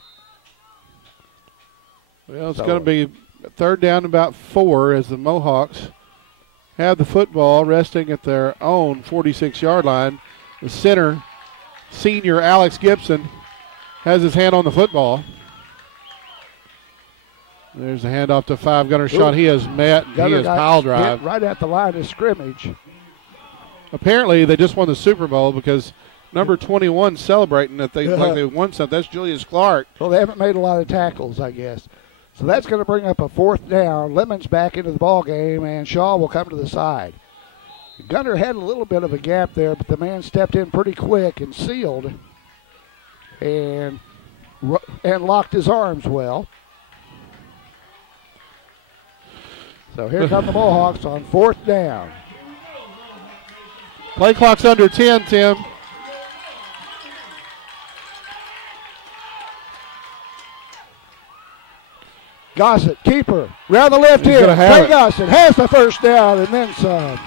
Well, it's going to be third down about 4 as the Mohawks have the football resting at their own 46-yard line. The center, senior Alex Gibson, has his hand on the football. There's a handoff to 5. Gunner shot. He has met. He has pile drive. Right at the line of scrimmage. Apparently, they just won the Super Bowl because number 21 celebrating that like they won something. That's Julius Clark. Well, they haven't made a lot of tackles, I guess. So that's going to bring up a fourth down. Lemon's back into the ball game, and Shaw will come to the side. Gunner had a little bit of a gap there, but the man stepped in pretty quick and sealed and locked his arms well. So here come the Mohawks on fourth down. Play clock's under 10, Tim. Gossett, keeper, round the left here. Trey Gossett has the first down and then some.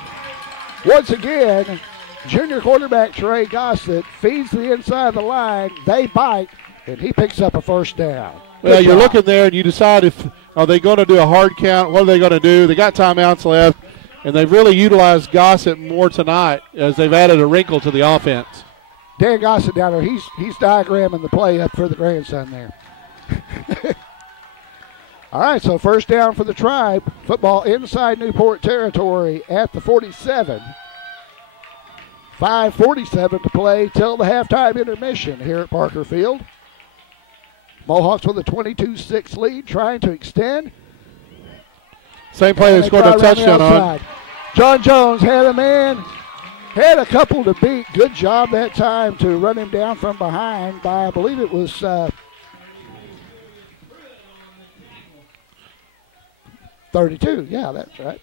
Once again, junior quarterback Trey Gossett feeds the inside of the line. They bite, and he picks up a first down. Well, you're looking there, and you decide are they going to do a hard count? What are they going to do? They got timeouts left, and they've really utilized Gossett more tonight as they've added a wrinkle to the offense. Dan Gossett down there, he's diagramming the play up for the grandson there. All right, so first down for the Tribe. Football inside Newport territory at the 47. 5:47 to play till the halftime intermission here at Parker Field. Mohawks with a 22-6 lead, trying to extend. Same play they scored a touchdown on. John Jones had a man, had a couple to beat. Good job that time to run him down from behind by, I believe it was 32. Yeah, that's right.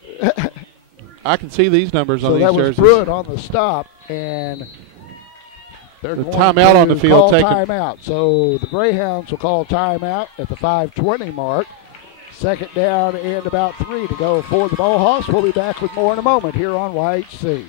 I can see these numbers on these jerseys. So that was Pruitt on the stop, and they're going timeout on the field. Call timeout. So the Greyhounds will call timeout at the 5:20 mark. Second down and about 3 to go for the Mohawks. We'll be back with more in a moment here on YHC.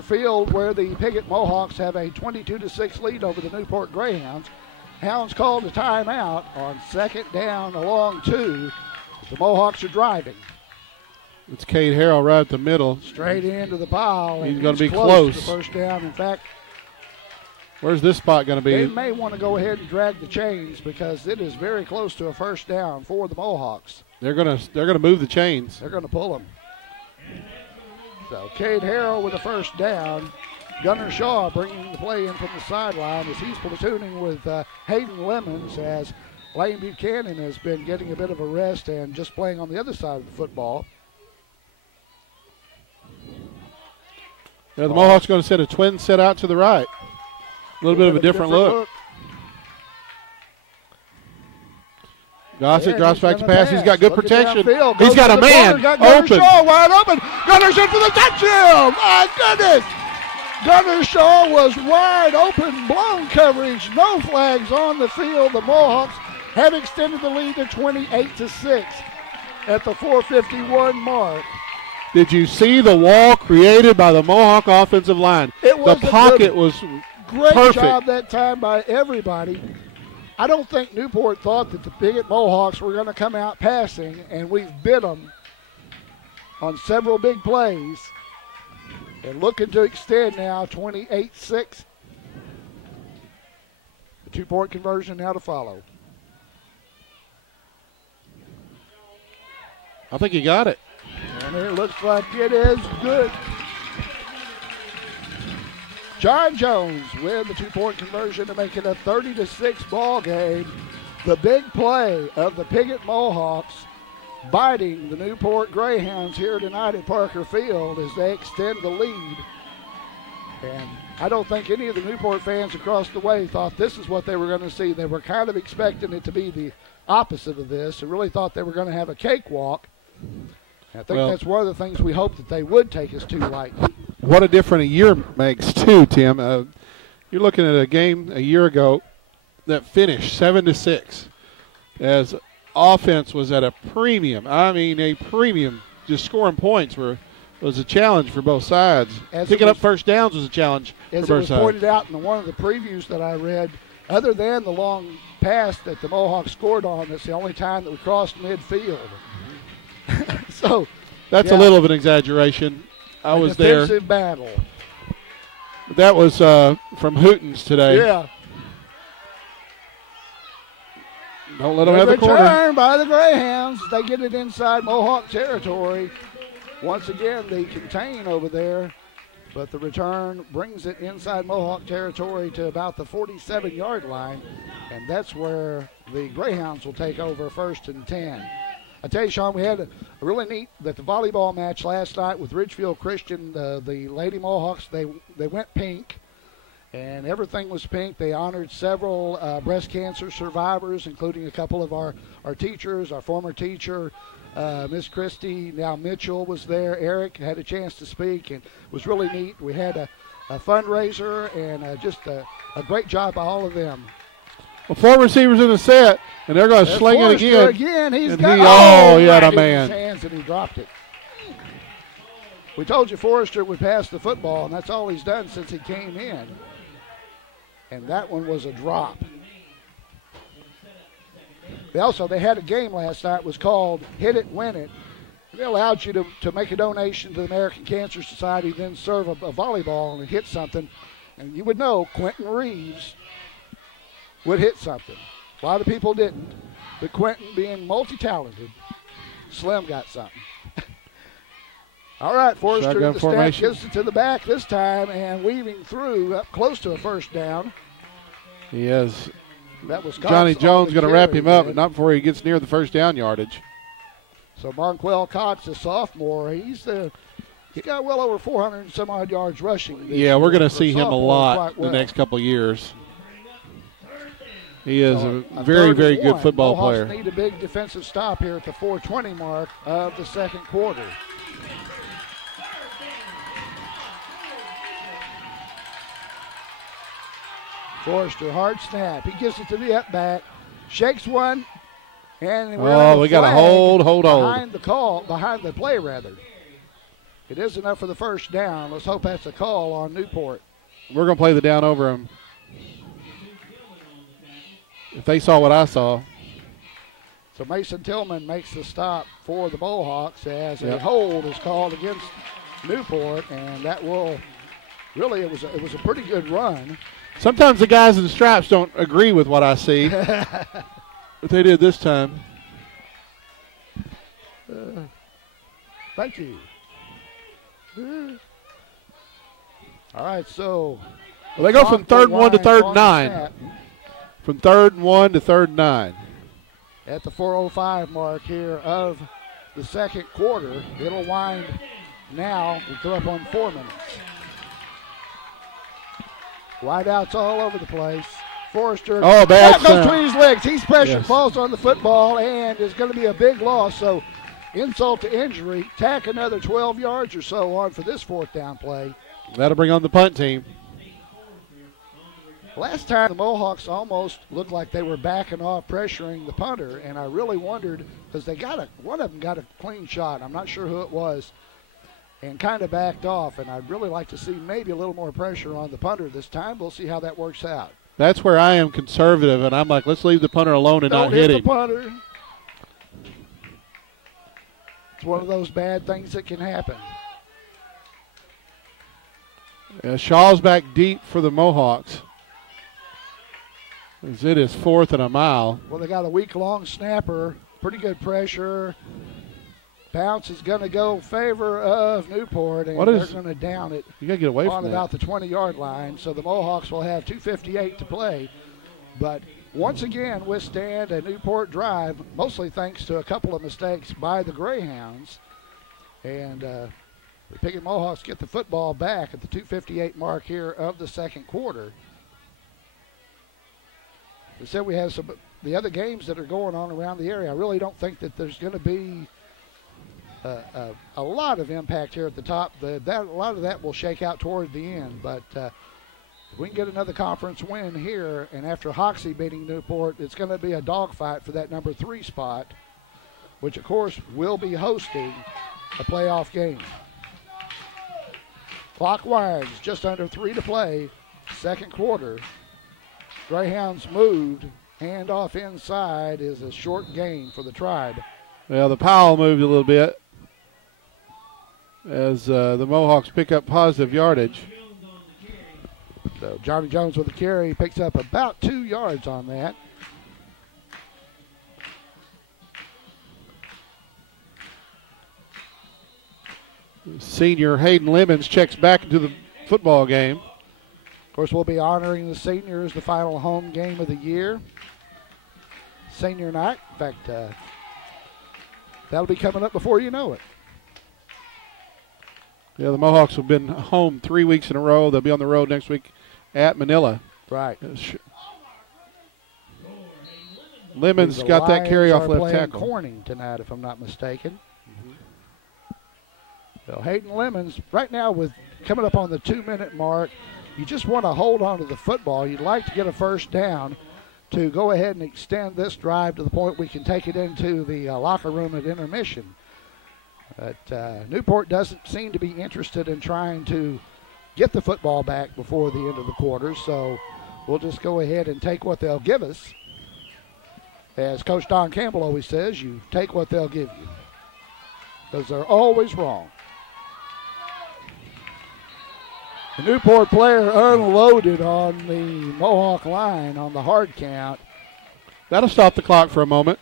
Field, where the Piggott Mohawks have a 22-6 lead over the Newport Greyhounds. Hounds called a timeout on 2nd down along 2. The Mohawks are driving. It's Cade Harrell right at the middle. Straight into the pile. He's going to be close to the first down. In fact, where's this spot going to be? They may want to go ahead and drag the chains because it is very close to a first down for the Mohawks. They're going to move the chains. They're going to pull them. So Cade Harrell with a first down. Gunnar Shaw bringing the play in from the sideline as he's platooning with Hayden Lemons, as Lane Buchanan has been getting a bit of a rest and just playing on the other side of the football. Yeah, the Mohawks going to set a twin set out to the right. A little bit of a different look. Gossett drops back to pass. He's got good protection. He's got a man open. Shaw wide open. Gunner's in for the touchdown. My goodness. Gunnar Shaw was wide open. Blown coverage. No flags on the field. The Mohawks have extended the lead to 28-6 at the 4:51 mark. Did you see the wall created by the Mohawk offensive line? The pocket was great perfect. Job that time by everybody. I don't think Newport thought that the Piggott Mohawks were going to come out passing, and we've bit them on several big plays. They're looking to extend now, 28-6. The two-point conversion now to follow. I think he got it. And it looks like it is good. John Jones with the two-point conversion to make it a 30-6 ball game. The big play of the Piggott Mohawks biting the Newport Greyhounds here tonight at Parker Field as they extend the lead. And I don't think any of the Newport fans across the way thought this is what they were going to see. They were kind of expecting it to be the opposite of this and really thought they were going to have a cakewalk. I think that's one of the things we hoped that they would take us to lightly. What a difference a year makes, too, Tim. You're looking at a game a year ago that finished 7-6 as offense was at a premium. I mean, a premium. Just scoring points was a challenge for both sides. Picking up first downs was a challenge for both sides. As it was pointed out in one of the previews that I read, other than the long pass that the Mohawks scored on, that's the only time that we crossed midfield. So that's a little of an exaggeration. I was there. Defensive battle. That was from Hootens today. Yeah. Don't let them have the corner. Return by the Greyhounds. They get it inside Mohawk territory. Once again, they contain over there, but the return brings it inside Mohawk territory to about the 47-yard line, and that's where the Greyhounds will take over 1st and 10. I tell you, Sean, we had a really neat the volleyball match last night with Ridgefield Christian. The Lady Mohawks, they went pink, and everything was pink. They honored several breast cancer survivors, including a couple of our teachers. Our former teacher, Miss Christy, now Mitchell, was there. Eric had a chance to speak, and it was really neat. We had a fundraiser, and just a great job by all of them. Well, 4 receivers in the set, and they're going to sling it again. Again, he had a man. His hands, and he dropped it. We told you Forrester would pass the football, and that's all he's done since he came in. And that one was a drop. They had a game last night. It was called Hit It, Win It. They allowed you to make a donation to the American Cancer Society, then serve a volleyball and hit something. And you would know Quentin Reeves would hit something. A lot of people didn't. But Quentin, being multi-talented, Slim got something. All right, Forrester to the snap, gives it to the back this time, and weaving through up close to a first down. He is. That was Johnny Jones going to wrap him up, but not before he gets near the first down yardage. So Monquel Cox, a sophomore, he got well over 400 and some odd yards rushing. Yeah, we're going to see him a lot the next couple of years. He is a very, very good football player. Mohawks need a big defensive stop here at the 4:20 mark of the second quarter. Forrester, hard snap. He gives it to the up back, shakes one, and we got a hold. behind the play rather. It is enough for the first down. Let's hope that's a call on Newport. We're going to play the down over them. If they saw what I saw. So Mason Tillman makes the stop for the Mohawks as a hold is called against Newport, and that will really, it was a pretty good run. Sometimes the guys in the straps don't agree with what I see, but they did this time. Thank you. All right, so well, they go from 3rd and 1 to 3rd and 9. From 3rd and 1 to 3rd and 9. At the 4:05 mark here of the second quarter, it'll wind now. We throw up on 4 minutes. Wideouts all over the place. Forrester. Oh, bad goes between his legs. He's pressured, falls on the football, and is going to be a big loss. So, insult to injury. Tack another 12 yards or so on for this 4th down play. That'll bring on the punt team. Last time the Mohawks almost looked like they were backing off, pressuring the punter, and I really wondered because one of them got a clean shot. I'm not sure who it was, and kind of backed off. And I'd really like to see maybe a little more pressure on the punter this time. We'll see how that works out. That's where I am conservative, and I'm like, let's leave the punter alone and not hit him. Don't hit the punter. It's one of those bad things that can happen. Shaw's back deep for the Mohawks. As it is 4th and a mile. Well, they got a weak-long snapper. Pretty good pressure. Bounce is going to go favor of Newport, and they're going to down it. You got to get away from on that. About the 20-yard line. So the Mohawks will have 2:58 to play. But once again, withstand a Newport drive, mostly thanks to a couple of mistakes by the Greyhounds. And the Piggott Mohawks get the football back at the 2:58 mark here of the second quarter. They said we have some the other games that are going on around the area. I really don't think that there's going to be a lot of impact here at the top. A lot of that will shake out toward the end. But if we can get another conference win here, and after Hoxie beating Newport, it's going to be a dogfight for that number 3 spot, which, of course, will be hosting a playoff game. Clock winds, just under 3 to play, second quarter. Greyhounds moved. Handoff inside is a short gain for the Tribe. Well, the Powell moved a little bit as the Mohawks pick up positive yardage. So Johnny Jones with the carry picks up about 2 yards on that. Senior Hayden Lemons checks back into the football game. Of course, we'll be honoring the seniors, the final home game of the year. Senior night. In fact, that'll be coming up before you know it. Yeah, the Mohawks have been home 3 weeks in a row. They'll be on the road next week at Manila. Right. Lemons got that carry off left tackle. Corning tonight, if I'm not mistaken. So Hayden Lemons, right now with coming up on the 2-minute mark, you just want to hold on to the football. You'd like to get a first down to go ahead and extend this drive to the point we can take it into the locker room at intermission. But Newport doesn't seem to be interested in trying to get the football back before the end of the quarter, so we'll just go ahead and take what they'll give us. As Coach Don Campbell always says, you take what they'll give you, because they're always wrong. The Newport player unloaded on the Mohawk line on the hard count. That'll stop the clock for a moment.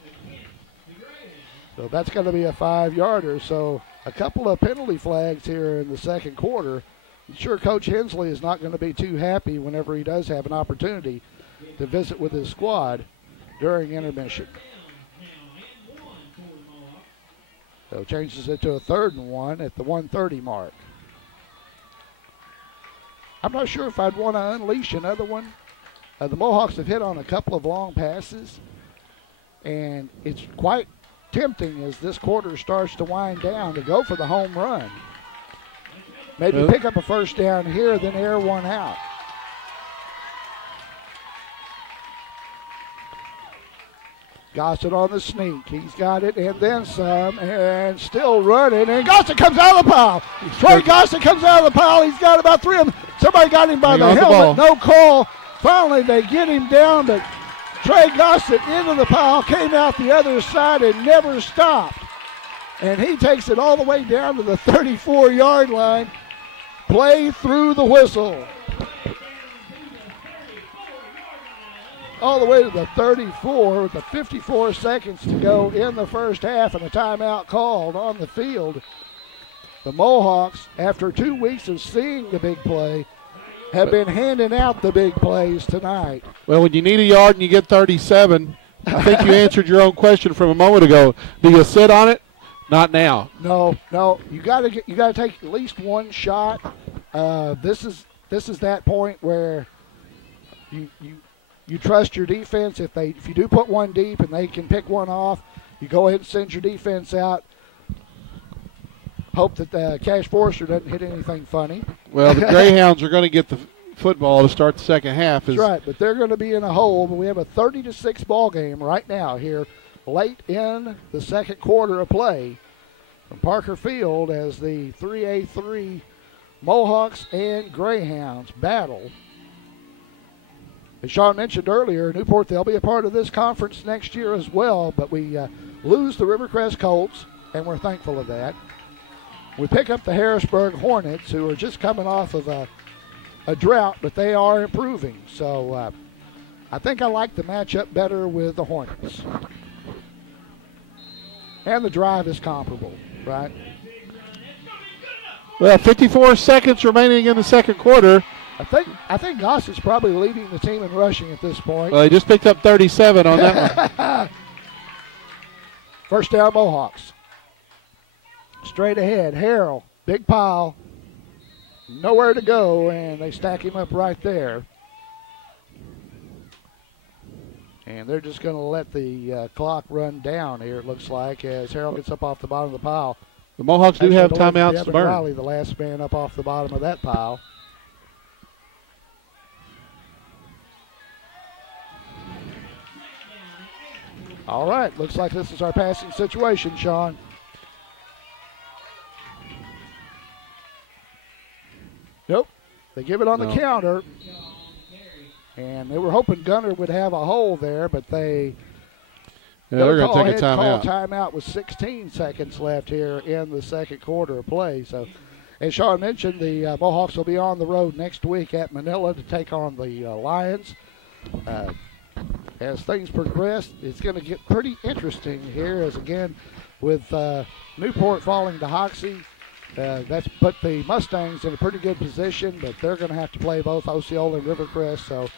So that's going to be a 5-yarder. So a couple of penalty flags here in the second quarter. I'm sure Coach Hensley is not going to be too happy whenever he does have an opportunity to visit with his squad during intermission. So changes it to a 3rd and 1 at the 1:30 mark. I'm not sure if I'd want to unleash another one. The Mohawks have hit on a couple of long passes, and it's quite tempting as this quarter starts to wind down to go for the home run. Maybe pick up a first down here, then air one out. Gossett on the sneak. He's got it and then some, and still running. And Gossett comes out of the pile. Trey Gossett comes out of the pile. He's got about 3 of them. Somebody got him by the helmet. No call. Finally, they get him down, but Trey Gossett into the pile, came out the other side and never stopped. And he takes it all the way down to the 34-yard line. Play through the whistle. All the way to the 34 with the 54 seconds to go in the first half and a timeout called on the field. The Mohawks, after 2 weeks of seeing the big play, have been handing out the big plays tonight. Well, when you need a yard and you get 37, I think you answered your own question from a moment ago. Do you sit on it? Not now. No. You got to take at least one shot. This is that point where you trust your defense. If you do put one deep and they can pick one off, you go ahead and send your defense out. Hope that Cash Forrester doesn't hit anything funny. Well, the Greyhounds are going to get the football to start the second half. That's right, but they're going to be in a hole. But we have a 30-6 ball game right now here, late in the second quarter of play from Parker Field as the 3A3 Mohawks and Greyhounds battle. As Sean mentioned earlier, Newport, they'll be a part of this conference next year as well, but we lose the Rivercrest Colts, and we're thankful of that. We pick up the Harrisburg Hornets, who are just coming off of a drought, but they are improving. So I think I like the matchup better with the Hornets. And the drive is comparable, right? Well, 54 seconds remaining in the second quarter. I think Gossett's probably leading the team in rushing at this point. Well, he just picked up 37 on that one. First down, Mohawks. Straight ahead, Harrell, big pile, nowhere to go, and they stack him up right there. And they're just going to let the clock run down here, it looks like, as Harrell gets up off the bottom of the pile. The Mohawks do have timeouts to burn. Riley, the last man up off the bottom of that pile. All right, looks like this is our passing situation, Sean. Nope, they give it on the counter. And they were hoping Gunner would have a hole there, but they're going to take a timeout. Timeout with 16 seconds left here in the second quarter of play. So, as Sean mentioned, the Mohawks will be on the road next week at Manila to take on the Lions. As things progress, it's going to get pretty interesting here, as again, with Newport falling to Hoxie. That's put the Mustangs in a pretty good position, but they're going to have to play both Osceola and Rivercrest. So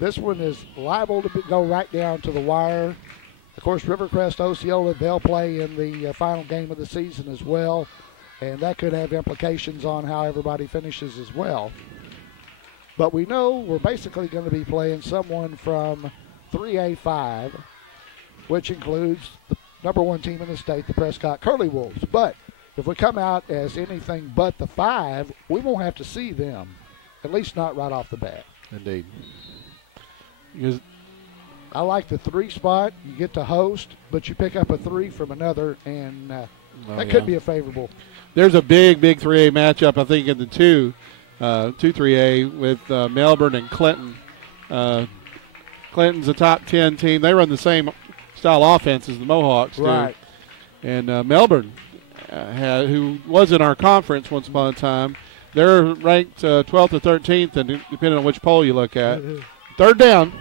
this one is liable to go right down to the wire. Of course, Rivercrest, Osceola, they'll play in the final game of the season as well, and that could have implications on how everybody finishes as well. But we know we're basically going to be playing someone from 3A5, which includes the number one team in the state, the Prescott Curly Wolves. But if we come out as anything but the 5, we won't have to see them, at least not right off the bat. Indeed. Because I like the 3 spot. You get to host, but you pick up a 3 from another, and that could be a favorable. There's a big 3A matchup, I think, in the 2 3A with Melbourne and Clinton. Clinton's a top 10 team. They run the same style offense as the Mohawks do. Right. And Melbourne, who was in our conference once upon a time, they're ranked 12th or 13th, and depending on which poll you look at. Third down.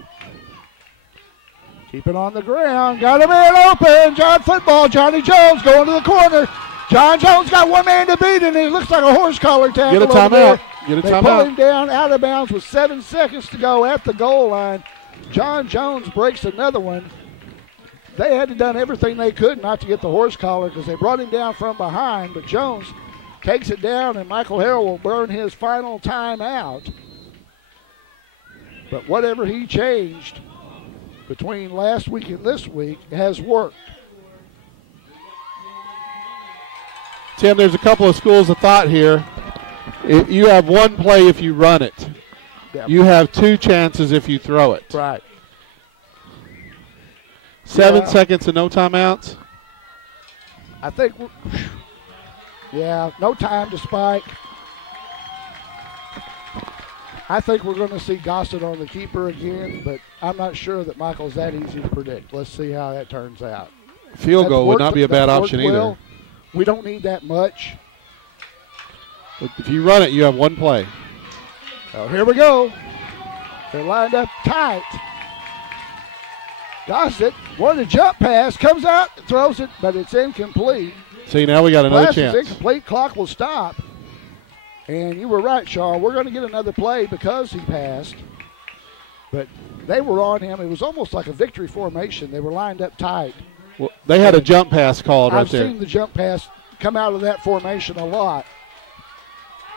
Keep it on the ground. Got a man open. John football. Johnny Jones going to the corner. John Jones got one man to beat, and it looks like a horse collar tackle. Get a timeout. They pull him down out of bounds with 7 seconds to go at the goal line. John Jones breaks another one. They had done everything they could not to get the horse collar because they brought him down from behind, but Jones takes it down, and Michael Harrell will burn his final timeout. But whatever he changed between last week and this week has worked. Tim, there's a couple of schools of thought here. You have one play if you run it. Yeah. You have 2 chances if you throw it. Right. 7 seconds and no timeouts. I think, no time to spike. I think we're going to see Gossett on the keeper again, but I'm not sure that Michael's that easy to predict. Let's see how that turns out. Field goal would not be a bad option either. We don't need that much. But if you run it, you have one play. Oh, here we go. They're lined up tight. Gossett wanted a jump pass, comes out, throws it, but it's incomplete. See, now we got another Pass chance. is incomplete. Clock will stop. And you were right, Shaw. We're going to get another play because he passed. But they were on him. It was almost like a victory formation. They were lined up tight. Well, they had a jump pass called right there. I've seen the jump pass come out of that formation a lot.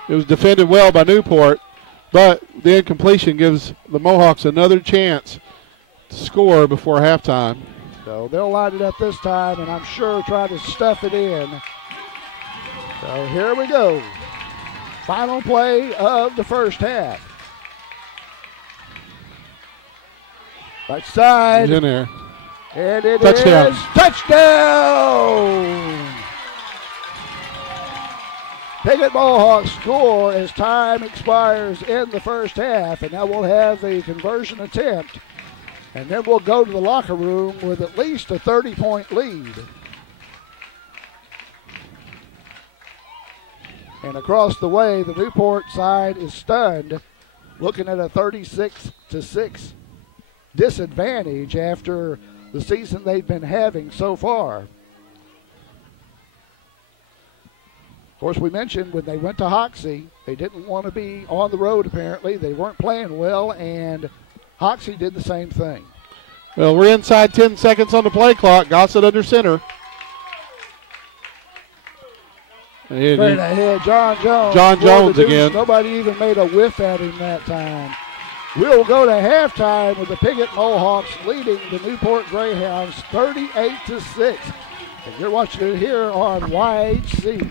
It was defended well by Newport, but the incompletion gives the Mohawks another chance to score before halftime. So they'll line it up this time, and I'm sure try to stuff it in. So here we go. Final play of the first half. Right side. He's in there. And it Touchdown. is touchdown! Piggott Mohawks score as time expires in the first half, and now we'll have the conversion attempt, and then we'll go to the locker room with at least a 30-point lead. And across the way, the Newport side is stunned, looking at a 36-6 disadvantage after the season they've been having so far. Of course, we mentioned when they went to Hoxie, they didn't want to be on the road apparently. They weren't playing well, and Hoxie did the same thing. Well, we're inside 10 seconds on the play clock. Gossett under center. Straight ahead, John Jones. John Jones again. Nobody even made a whiff at him that time. We'll go to halftime with the Piggott Mohawks leading the Newport Greyhounds 38-6. And you're watching it here on YHC.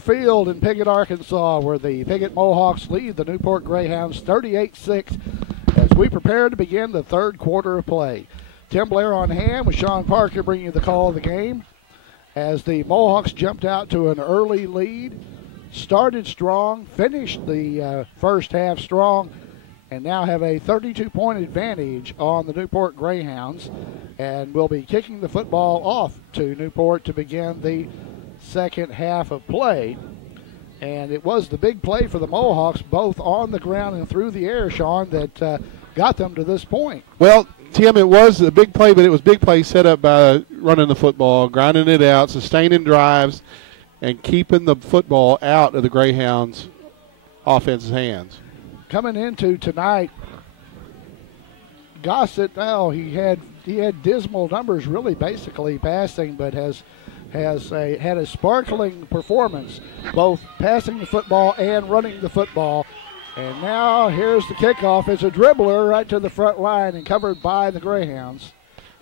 Field in Piggott, Arkansas, where the Piggott Mohawks lead the Newport Greyhounds 38-6 as we prepare to begin the third quarter of play. Tim Blair on hand with Sean Parker bringing you the call of the game as the Mohawks jumped out to an early lead, started strong, finished the first half strong, and now have a 32-point advantage on the Newport Greyhounds, and will be kicking the football off to Newport to begin the second half of play. And it was the big play for the Mohawks, both on the ground and through the air, Sean, that got them to this point. Well, Tim, it was a big play, but it was big play set up by running the football, grinding it out, sustaining drives, and keeping the football out of the Greyhounds' offense's hands. Coming into tonight, Gossett, he had dismal numbers, really, basically passing, but had a sparkling performance, both passing the football and running the football. And now here's the kickoff. It's a dribbler right to the front line and covered by the Greyhounds.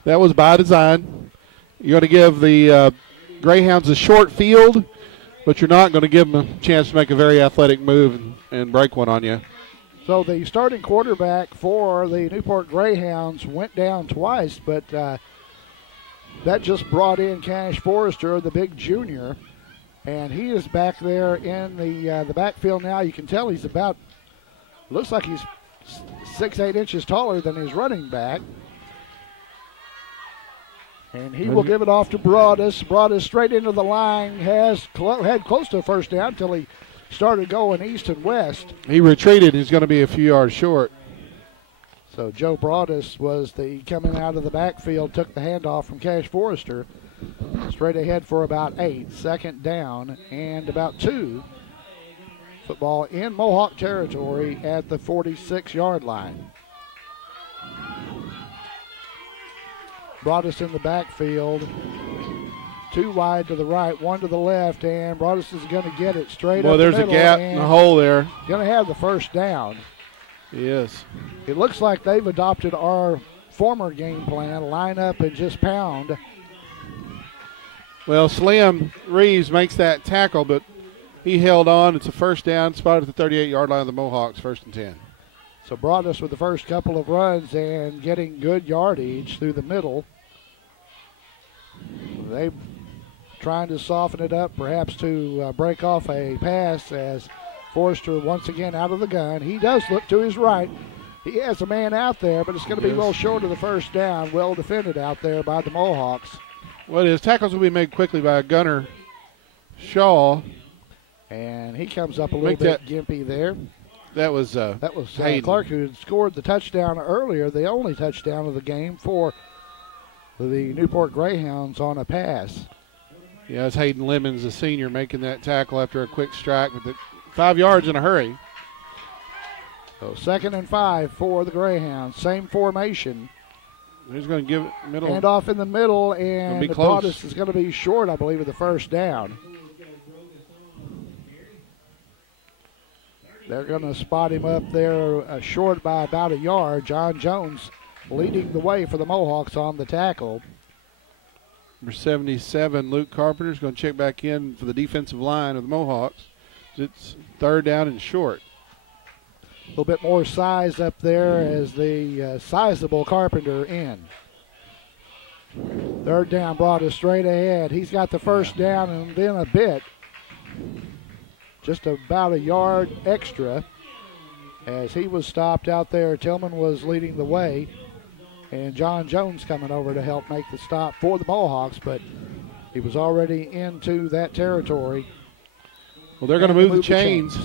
That was by design. You're going to give the Greyhounds a short field, but you're not going to give them a chance to make a very athletic move and break one on you. So the starting quarterback for the Newport Greyhounds went down twice, but that just brought in Cash Forrester, the big junior, and he is back there in the backfield now. You can tell he's looks like he's 6'8" inches taller than his running back. And he will give it off to Broadus. Broadus straight into the line, had close to a first down until he started going east and west. He retreated. He's going to be a few yards short. So Joe Broadus was coming out of the backfield, took the handoff from Cash Forrester. Straight ahead for about 8. Second down and about 2. Football in Mohawk territory at the 46-yard line. Broadus in the backfield. 2 wide to the right, 1 to the left, and Broadus is going to get it straight up the middle. Well, there's a gap in the hole there. Going to have the first down. Yes. It looks like they've adopted our former game plan, line up and just pound. Well, Slim Reeves makes that tackle, but he held on. It's a first down, spot at the 38-yard line of the Mohawks, 1st and 10. So Broadus with the first couple of runs and getting good yardage through the middle. They trying to soften it up, perhaps to break off a pass as Forrester once again out of the gun. He does look to his right. He has a man out there, but it's going to be well short of the first down. Well defended out there by the Mohawks. Well, his tackles will be made quickly by Gunner Shaw. And he comes up a little bit gimpy there. That was Clark, who had scored the touchdown earlier, the only touchdown of the game for the Newport Greyhounds on a pass. Yeah, it's Hayden Lemons, the senior, making that tackle after a quick strike with 5 yards in a hurry. So 2nd and 5 for the Greyhounds. Same formation. He's going to give it middle. Hand off in the middle, and the Broadus is going to be short, I believe, of the first down. They're going to spot him up there short by about a yard. John Jones leading the way for the Mohawks on the tackle. Number 77, Luke Carpenter, is going to check back in for the defensive line of the Mohawks. It's 3rd down and short. A little bit more size up there as the sizable Carpenter in. 3rd down, Broadus straight ahead. He's got the first down and then a bit. Just about a yard extra. As he was stopped out there, Tillman was leading the way, and John Jones coming over to help make the stop for the Mohawks, but he was already into that territory. Well, they're going to move the chains.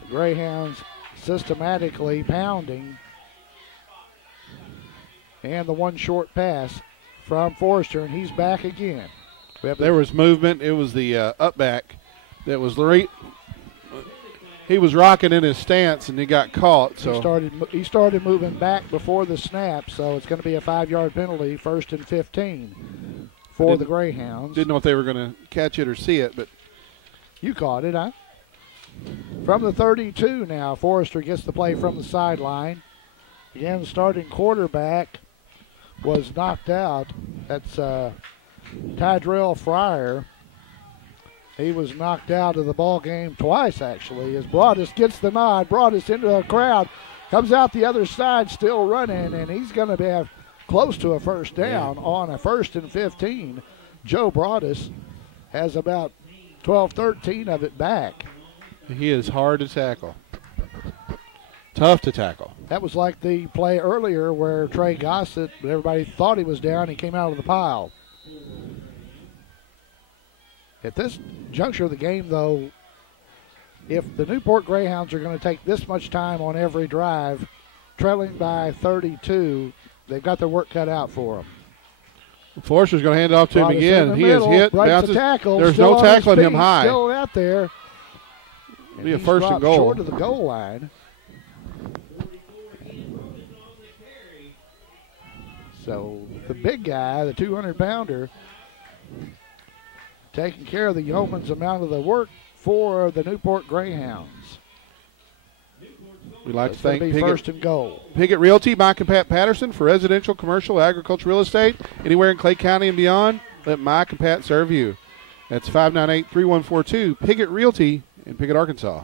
The Greyhounds systematically pounding. And the one short pass from Forrester, and he's back again. There was movement. It was the up back that was he was rocking in his stance, and he got caught. So he started moving back before the snap, so it's going to be a 5-yard penalty, 1st and 15 for the Greyhounds. Didn't know if they were going to catch it or see it, but you caught it, huh? From the 32 now, Forrester gets the play from the sideline. Again, the starting quarterback was knocked out. That's Tydrell Fryer. He was knocked out of the ball game twice, actually, as Broadus gets the nod. Broadus into the crowd, comes out the other side, still running, and he's going to have close to a first down on a 1st and 15. Joe Broadus has about 12, 13 of it back. He is hard to tackle. Tough to tackle. That was like the play earlier where Trey Gossett, everybody thought he was down. He came out of the pile. At this juncture of the game, though, if the Newport Greyhounds are going to take this much time on every drive, trailing by 32, they've got their work cut out for them. Forster's going to hand it off to him again. He is hit, bounces. Tackle, there's no tackling him high. Still out there. It'll be a 1st and goal. Short of the goal line. So the big guy, the 200-pounder, taking care of the yeoman's amount of the work for the Newport Greyhounds. We'd like to thank Piggott. 1st and goal. Piggott Realty, Mike and Pat Patterson for residential, commercial, agriculture, real estate, anywhere in Clay County and beyond. Let Mike and Pat serve you. That's 598-3142, Piggott Realty in Piggott, Arkansas.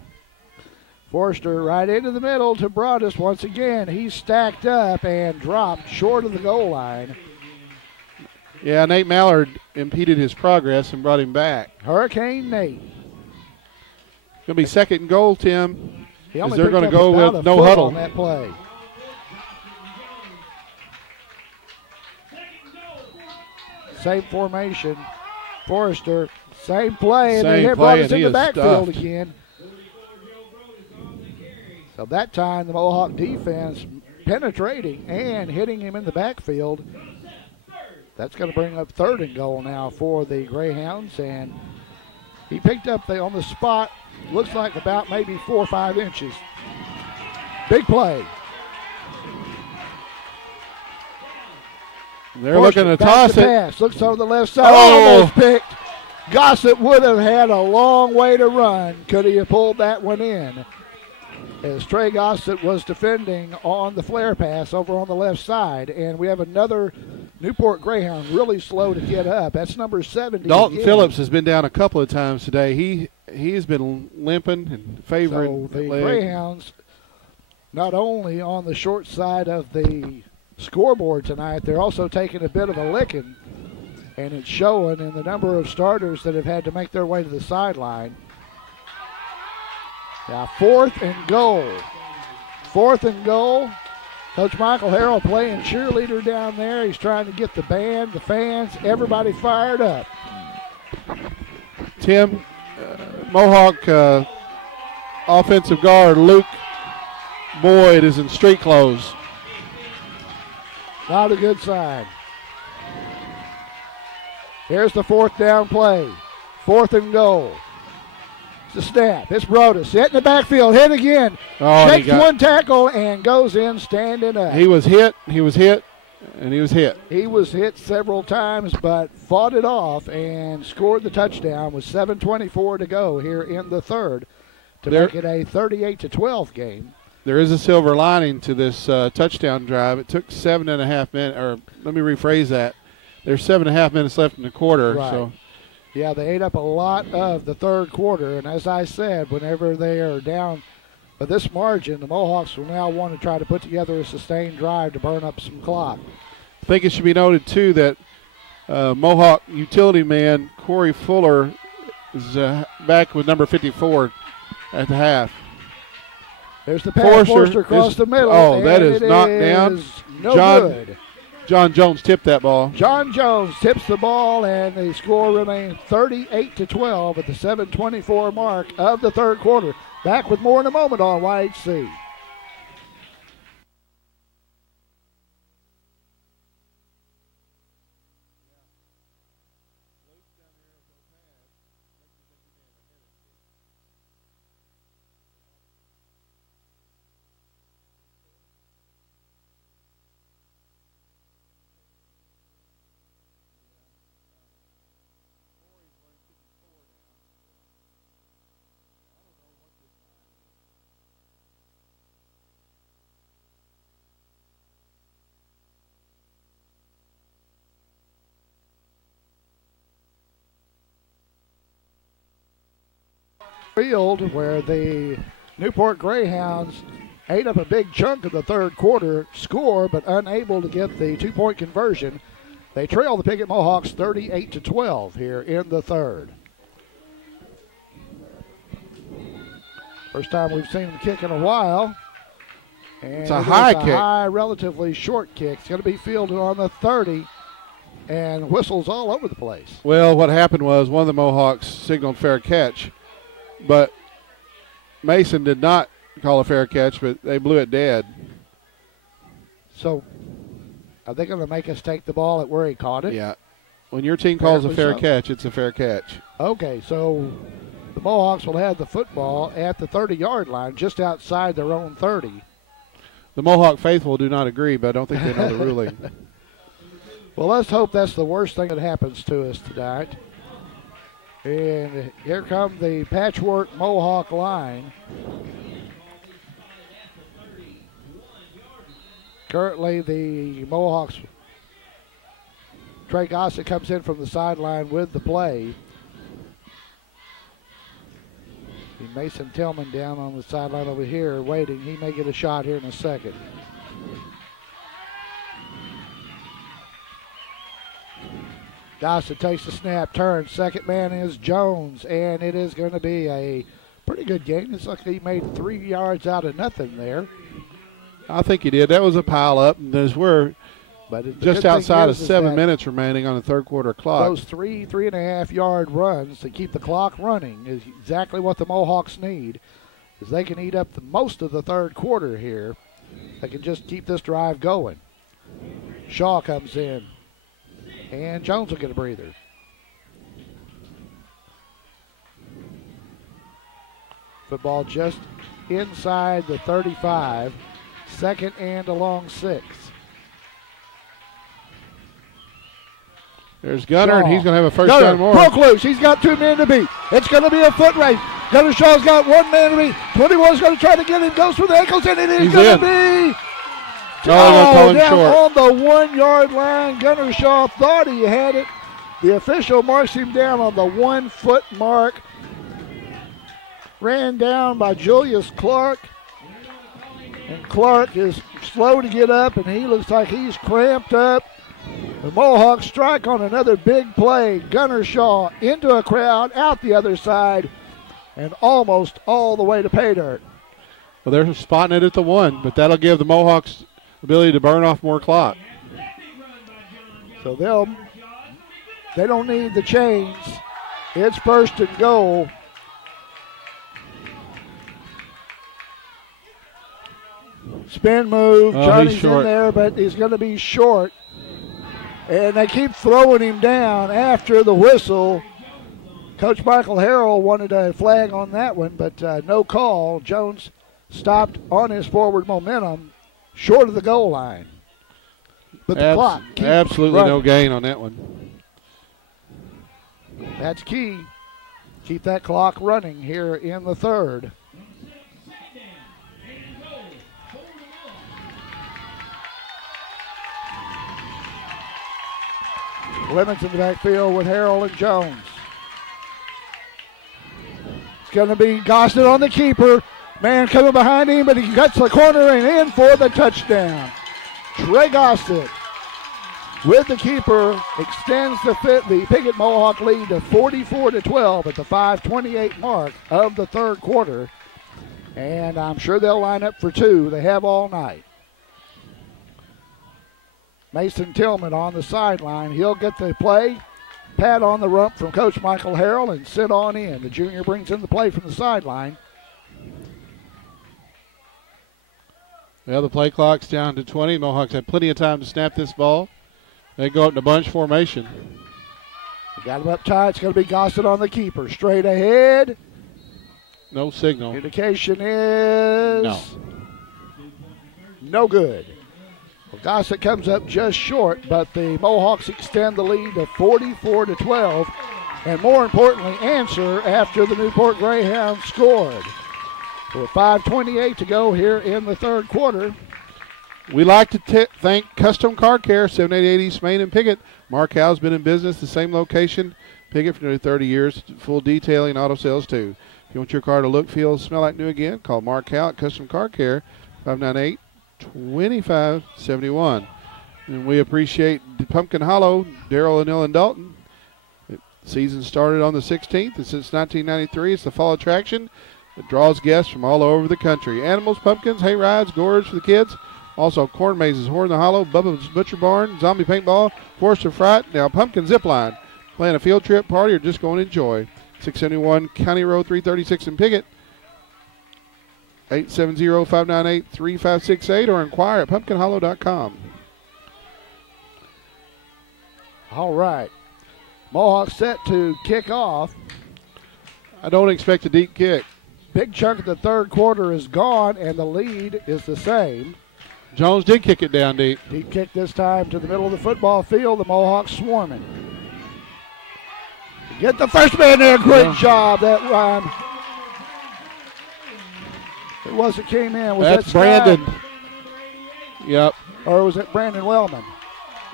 Forrester right into the middle to Broadus once again. He's stacked up and dropped short of the goal line. Yeah, Nate Mallard impeded his progress and brought him back. Hurricane Nate. Going to be 2nd and goal, Tim. Is they're going to go with no huddle on that play. Same formation. Forrester, same play, and they brought us in the backfield again. So that time the Mohawk defense penetrating and hitting him in the backfield. That's going to bring up 3rd and goal now for the Greyhounds, and he picked up on the spot, looks like about maybe 4 or 5 inches. Big play. They're looking to toss it. Pass. Looks over the left side. Almost picked. Gossett would have had a long way to run. Could he have pulled that one in? As Trey Gossett was defending on the flare pass over on the left side. And we have another Newport Greyhound really slow to get up. That's number 70. Dalton Phillips has been down a couple of times today. He's been limping and favoring the Greyhounds not only on the short side of the scoreboard tonight, they're also taking a bit of a licking. And it's showing in the number of starters that have had to make their way to the sideline. Now 4th and goal. 4th and goal. Coach Michael Harrell playing cheerleader down there. He's trying to get the band, the fans, everybody fired up. Tim, Mohawk offensive guard Luke Boyd is in street clothes. Not a good sign. Here's the 4th down play. 4th and goal. It's a snap. It's Broadus. Hit in the backfield. Hit again. Takes one tackle and goes in standing up. He was hit. He was hit. And he was hit. He was hit several times, but fought it off and scored the touchdown with 7:24 to go here in the 3rd to make it a 38-12 game. There is a silver lining to this touchdown drive. It took 7.5 minutes, or let me rephrase that. There's 7.5 minutes left in the quarter. Right. So. Yeah, they ate up a lot of the 3rd quarter, and as I said, whenever they are down by this margin, the Mohawks will now want to try to put together a sustained drive to burn up some clock. I think it should be noted, too, that Mohawk utility man Corey Fuller is back with number 54 at the half. There's the pass. Forster across the middle. Oh, that is knocked down. No good. John Jones tipped that ball. John Jones tips the ball, and the score remains 38-12 at the 7:24 mark of the third quarter. Back with more in a moment on YHC. Field where the Newport Greyhounds ate up a big chunk of the third quarter score, but unable to get the two-point conversion. They trail the Piggott Mohawks 38-12 here in the third. First time we've seen them kick in a while. And it's a high kick. High, relatively short kick. It's going to be fielded on the 30, and whistles all over the place. Well, what happened was one of the Mohawks signaled fair catch, but Mason did not call a fair catch, but they blew it dead. So are they going to make us take the ball at where he caught it? Yeah. When your team calls a fair catch, it's a fair catch. Okay, so the Mohawks will have the football at the 30-yard line, just outside their own 30. The Mohawk faithful do not agree, but I don't think they know the ruling. Well, let's hope that's the worst thing that happens to us tonight. And here come the patchwork Mohawk line. Currently, the Mohawks, Trey Gossett comes in from the sideline with the play. Mason Tillman down on the sideline over here waiting. He may get a shot here in a second. Gossett takes the snap, turns. Second man is Jones, and it is going to be a pretty good game. It's like he made 3 yards out of nothing there. I think he did. That was a pile up, and we're just outside of 7 minutes remaining on the third quarter clock. Those 3.5 yard runs to keep the clock running is exactly what the Mohawks need, is they can eat up most of the third quarter here. They can just keep this drive going. Shaw comes in, and Jones will get a breather. Football just inside the 35. Second and a long 6. There's Gunner, Shaw. And he's going to have a first Gunner down more. broke loose. He's got 2 men to beat. It's going to be a foot race. Gunner Shaw's got 1 man to beat. 21's going to try to get him. Goes for the ankles, and it is going to be down on the 1 yard line. Gunner Shaw thought he had it. The official marks him down on the 1 foot mark. Ran down by Julius Clark. And Clark is slow to get up, and he looks like he's cramped up. The Mohawks strike on another big play. Gunner Shaw into a crowd, out the other side, and almost all the way to pay dirt. Well, they're spotting it at the 1, but that'll give the Mohawks the ability to burn off more clock. So they don't need the chains. It's first and goal. Spin move. Johnny's in there, but he's going to be short. And they keep throwing him down after the whistle. Coach Michael Harrell wanted a flag on that one, but no call. Jones stopped on his forward momentum short of the goal line. But the clock keeps absolutely running. No gain on that one. That's key. Keep that clock running here in the third. Lemons in the backfield with Harrell and Jones. It's going to be Gossett on the keeper. Man coming behind him, but he cuts the corner and in for the touchdown. Trey Gossett. with the keeper, extends the Piggott Mohawk lead to 44-12 at the 5:28 mark of the third quarter. And I'm sure they'll line up for two. They have all night. Mason Tillman on the sideline. He'll get the play. Pat on the rump from Coach Michael Harrell and sit on in. The junior brings in the play from the sideline. Well, the play clock's down to 20. Mohawks have plenty of time to snap this ball. They go up in a bunch formation. They got him up tight. It's going to be Gossett on the keeper. Straight ahead. No signal. Indication is no good. Well, Gossett comes up just short, but the Mohawks extend the lead to 44-12, and more importantly, answer after the Newport Greyhounds scored. With 5:28 to go here in the third quarter. We like to thank Custom Car Care, 788 East Main in Piggott. Mark Howe's been in business, the same location, Piggott, for nearly 30 years. Full detailing, auto sales too. If you want your car to look, feel, smell like new again, call Mark Howe at Custom Car Care, 598-2571. And we appreciate Pumpkin Hollow, Darrell, Anil, and Dalton. The season started on the 16th, and since 1993, it's the fall attraction. It draws guests from all over the country. Animals, pumpkins, hay rides, gourds for the kids. Also, corn mazes, Horn the Hollow, Bubba's Butcher Barn, Zombie Paintball, Forester Fright, now Pumpkin Zip Line. Plan a field trip, party, or just go and enjoy. 671 County Road 336 in Piggott. 870-598-3568 or inquire at pumpkinhollow.com. All right. Mohawks set to kick off. I don't expect a deep kick. Big chunk of the third quarter is gone, and the lead is the same. Jones did kick it down deep. He kicked this time to the middle of the football field. The Mohawks swarming. Get the first man there. Great job that run. It wasn't came in. Was That's that Brandon. Yep. Or was it Brandon Wellman?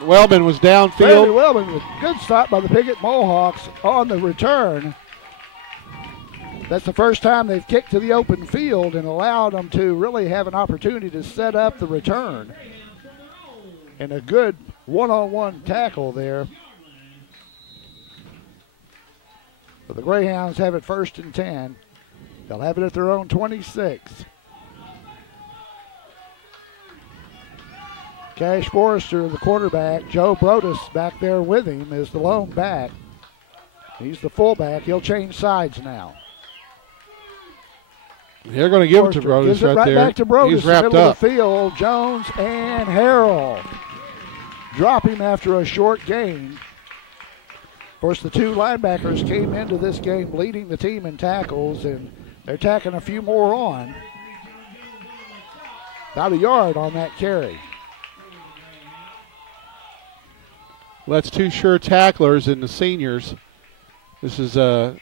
Wellman was downfield. Brandon Wellman with a good stop by the Piggott Mohawks on the return. That's the first time they've kicked to the open field and allowed them to really have an opportunity to set up the return. And a good one-on-one tackle there. But the Greyhounds have it 1st and 10. They'll have it at their own 26. Cash Forrester, the quarterback. Joe Brodus back there with him is the lone back. He's the fullback. He'll change sides now. They're going to give it to Brodus gives it right there. Back to Brodus, He's wrapped middle up. Of the field. Jones and Harrell drop him after a short gain. Of course, the two linebackers came into this game leading the team in tackles, and they're tacking a few more on. About a yard on that carry. Well, that's two sure tacklers in the seniors. This is the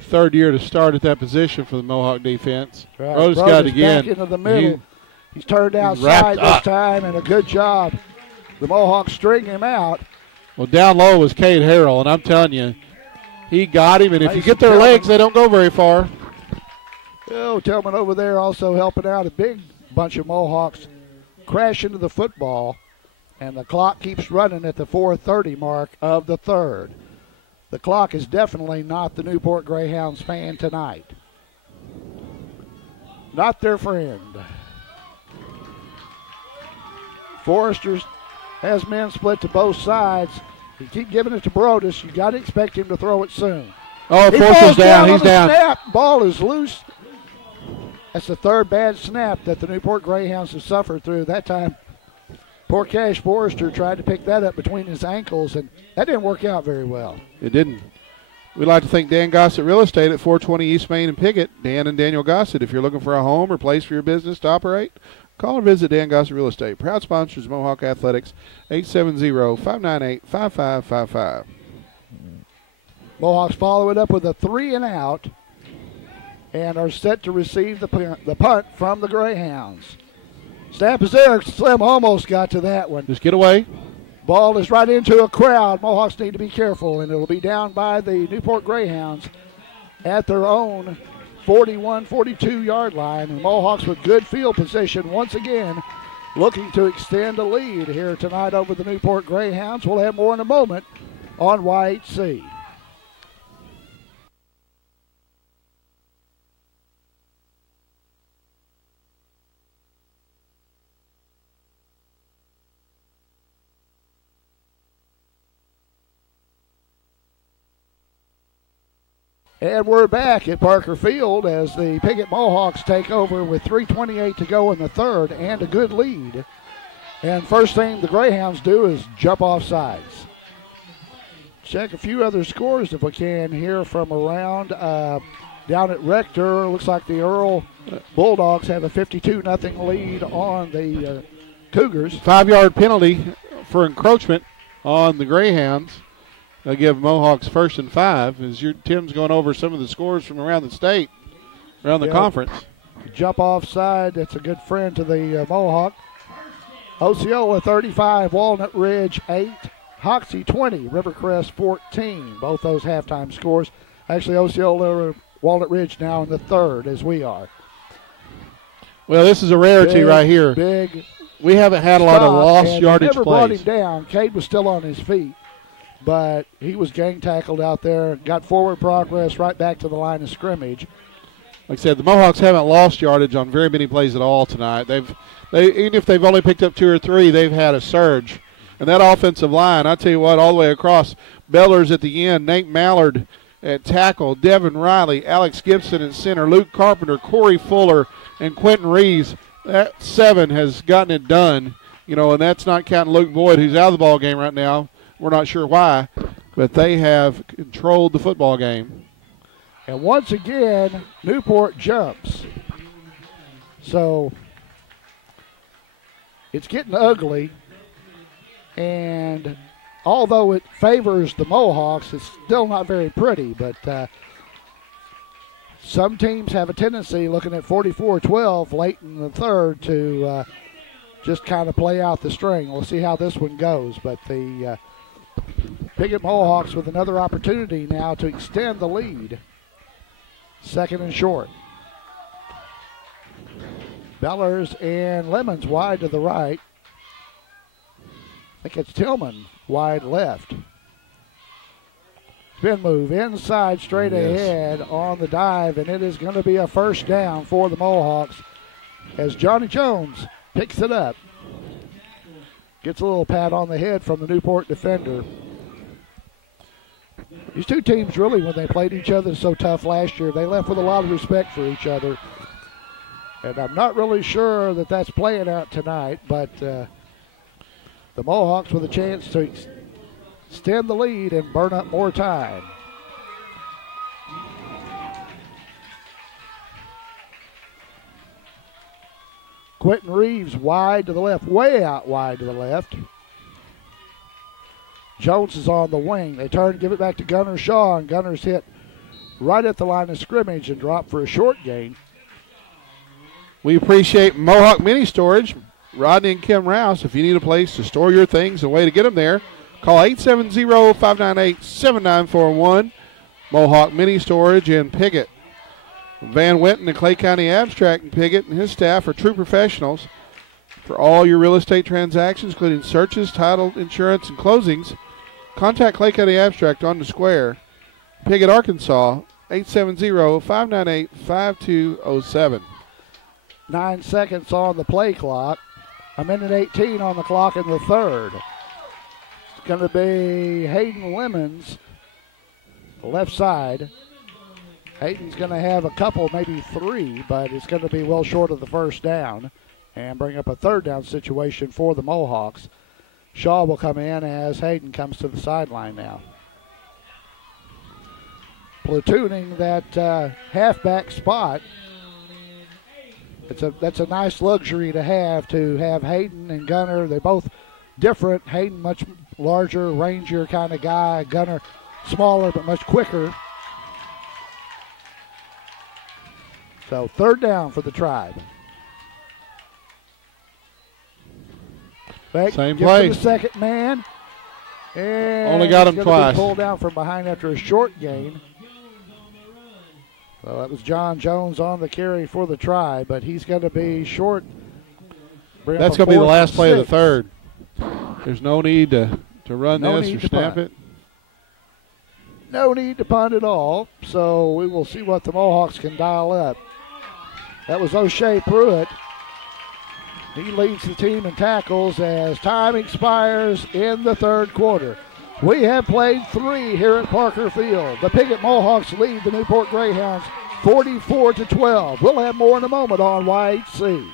third year to start at that position for the Mohawk defense. Right. Brodus got it again. Back into the middle. He's turned outside this time, and a good job. The Mohawks string him out. Well, down low was Cade Harrell, and I'm telling you, he got him. And if you Mason get their Tillman. legs, they don't go very far. Oh, Tillman over there also helping out. A big bunch of Mohawks crash into the football, and the clock keeps running at the 4:30 mark of the third. The clock is definitely not the Newport Greyhounds fan tonight. Not their friend. Forrester has men split to both sides. You keep giving it to Brodus. You got to expect him to throw it soon. Oh, He Forster's falls down. He's on the down. Snap. Ball is loose. That's the third bad snap that the Newport Greyhounds have suffered through. That time, poor Cash Forrester tried to pick that up between his ankles, and that didn't work out very well. It didn't. We'd like to thank Dan Gossett Real Estate at 420 East Main in Piggott. Dan and Daniel Gossett, if you're looking for a home or place for your business to operate, call or visit Dan Gossett Real Estate. Proud sponsors of Mohawk Athletics, 870-598-5555. Mohawks follow it up with a 3-and-out and are set to receive the punt from the Greyhounds. Snap is there. Slim almost got to that one. Just get away. Ball is right into a crowd. Mohawks need to be careful, and it'll be down by the Newport Greyhounds at their own 41, 42-yard line. And Mohawks with good field position once again looking to extend a lead here tonight over the Newport Greyhounds. We'll have more in a moment on YHC. And we're back at Parker Field as the Piggott Mohawks take over with 3:28 to go in the third and a good lead. And first thing the Greyhounds do is jump off sides. Check a few other scores if we can here from around down at Rector. Looks like the Earl Bulldogs have a 52-0 lead on the Cougars. 5-yard penalty for encroachment on the Greyhounds. They'll give Mohawks 1st and 5 as Tim's going over some of the scores from around the state, around the conference. Jump offside, that's a good friend to the Mohawk. Osceola 35, Walnut Ridge 8, Hoxie 20, Rivercrest 14. Both those halftime scores. Actually, Osceola, Walnut Ridge now in the third as we are. Well, this is a rarity right here. Big. We haven't had a lot of lost yardage never plays. Brought him down. Cade was still on his feet, but he was gang tackled out there. Got forward progress right back to the line of scrimmage. Like I said, the Mohawks haven't lost yardage on very many plays at all tonight. Even if they've only picked up 2 or 3, they've had a surge. And that offensive line, I tell you what, all the way across, Bellers at the end, Nate Mallard at tackle, Devin Riley, Alex Gibson at center, Luke Carpenter, Corey Fuller, and Quentin Reeves. That 7 has gotten it done, and that's not counting Luke Boyd, who's out of the ball game right now. We're not sure why, but they have controlled the football game. And once again, Newport jumps. So it's getting ugly. And although it favors the Mohawks, it's still not very pretty. But some teams have a tendency, looking at 44-12 late in the third, to just kind of play out the string. We'll see how this one goes. But the Piggott Mohawks with another opportunity now to extend the lead. 2nd and short. Bellers and Lemons wide to the right. I think it's Tillman wide left. Spin move inside straight ahead on the dive, and it is going to be a first down for the Mohawks as Johnny Jones picks it up. Gets a little pat on the head from the Newport defender. These two teams really, when they played each other so tough last year, they left with a lot of respect for each other. And I'm not really sure that that's playing out tonight, but the Mohawks with a chance to extend the lead and burn up more time. Quentin Reeves wide to the left, way out wide to the left. Jones is on the wing. They turn, give it back to Gunnar Shaw, and Gunner's hit right at the line of scrimmage and dropped for a short gain. We appreciate Mohawk Mini Storage, Rodney and Kim Rouse. If you need a place to store your things, a way to get them there, call 870-598-7941. Mohawk Mini Storage in Piggott. Van Winton and Clay County Abstract in Piggott and his staff are true professionals for all your real estate transactions, including searches, title, insurance, and closings. Contact Clay County Abstract on the square. Piggott, Arkansas, 870-598-5207. 9 seconds on the play clock. 1:18 on the clock in the third. It's going to be Hayden Lemons, left side. Hayden's going to have a couple, maybe 3, but it's going to be well short of the first down and bring up a third down situation for the Mohawks. Shaw will come in as Hayden comes to the sideline now. Platooning that halfback spot. That's a nice luxury to have Hayden and Gunner. They're both different. Hayden much larger, rangier kind of guy. Gunner smaller but much quicker. So third down for the Tribe. Back, same play. The second man. And only got him twice. Pulled down from behind after a short gain. So that was John Jones on the carry for the Tribe, but he's going to be short That's going to be the last play of the third. There's no need to run this or snap it. No need to punt at all, so we will see what the Mohawks can dial up. That was O'Shea Pruitt. He leads the team in tackles as time expires in the third quarter. We have played 3 here at Parker Field. The Piggott Mohawks lead the Newport Greyhounds 44-12. We'll have more in a moment on YHC.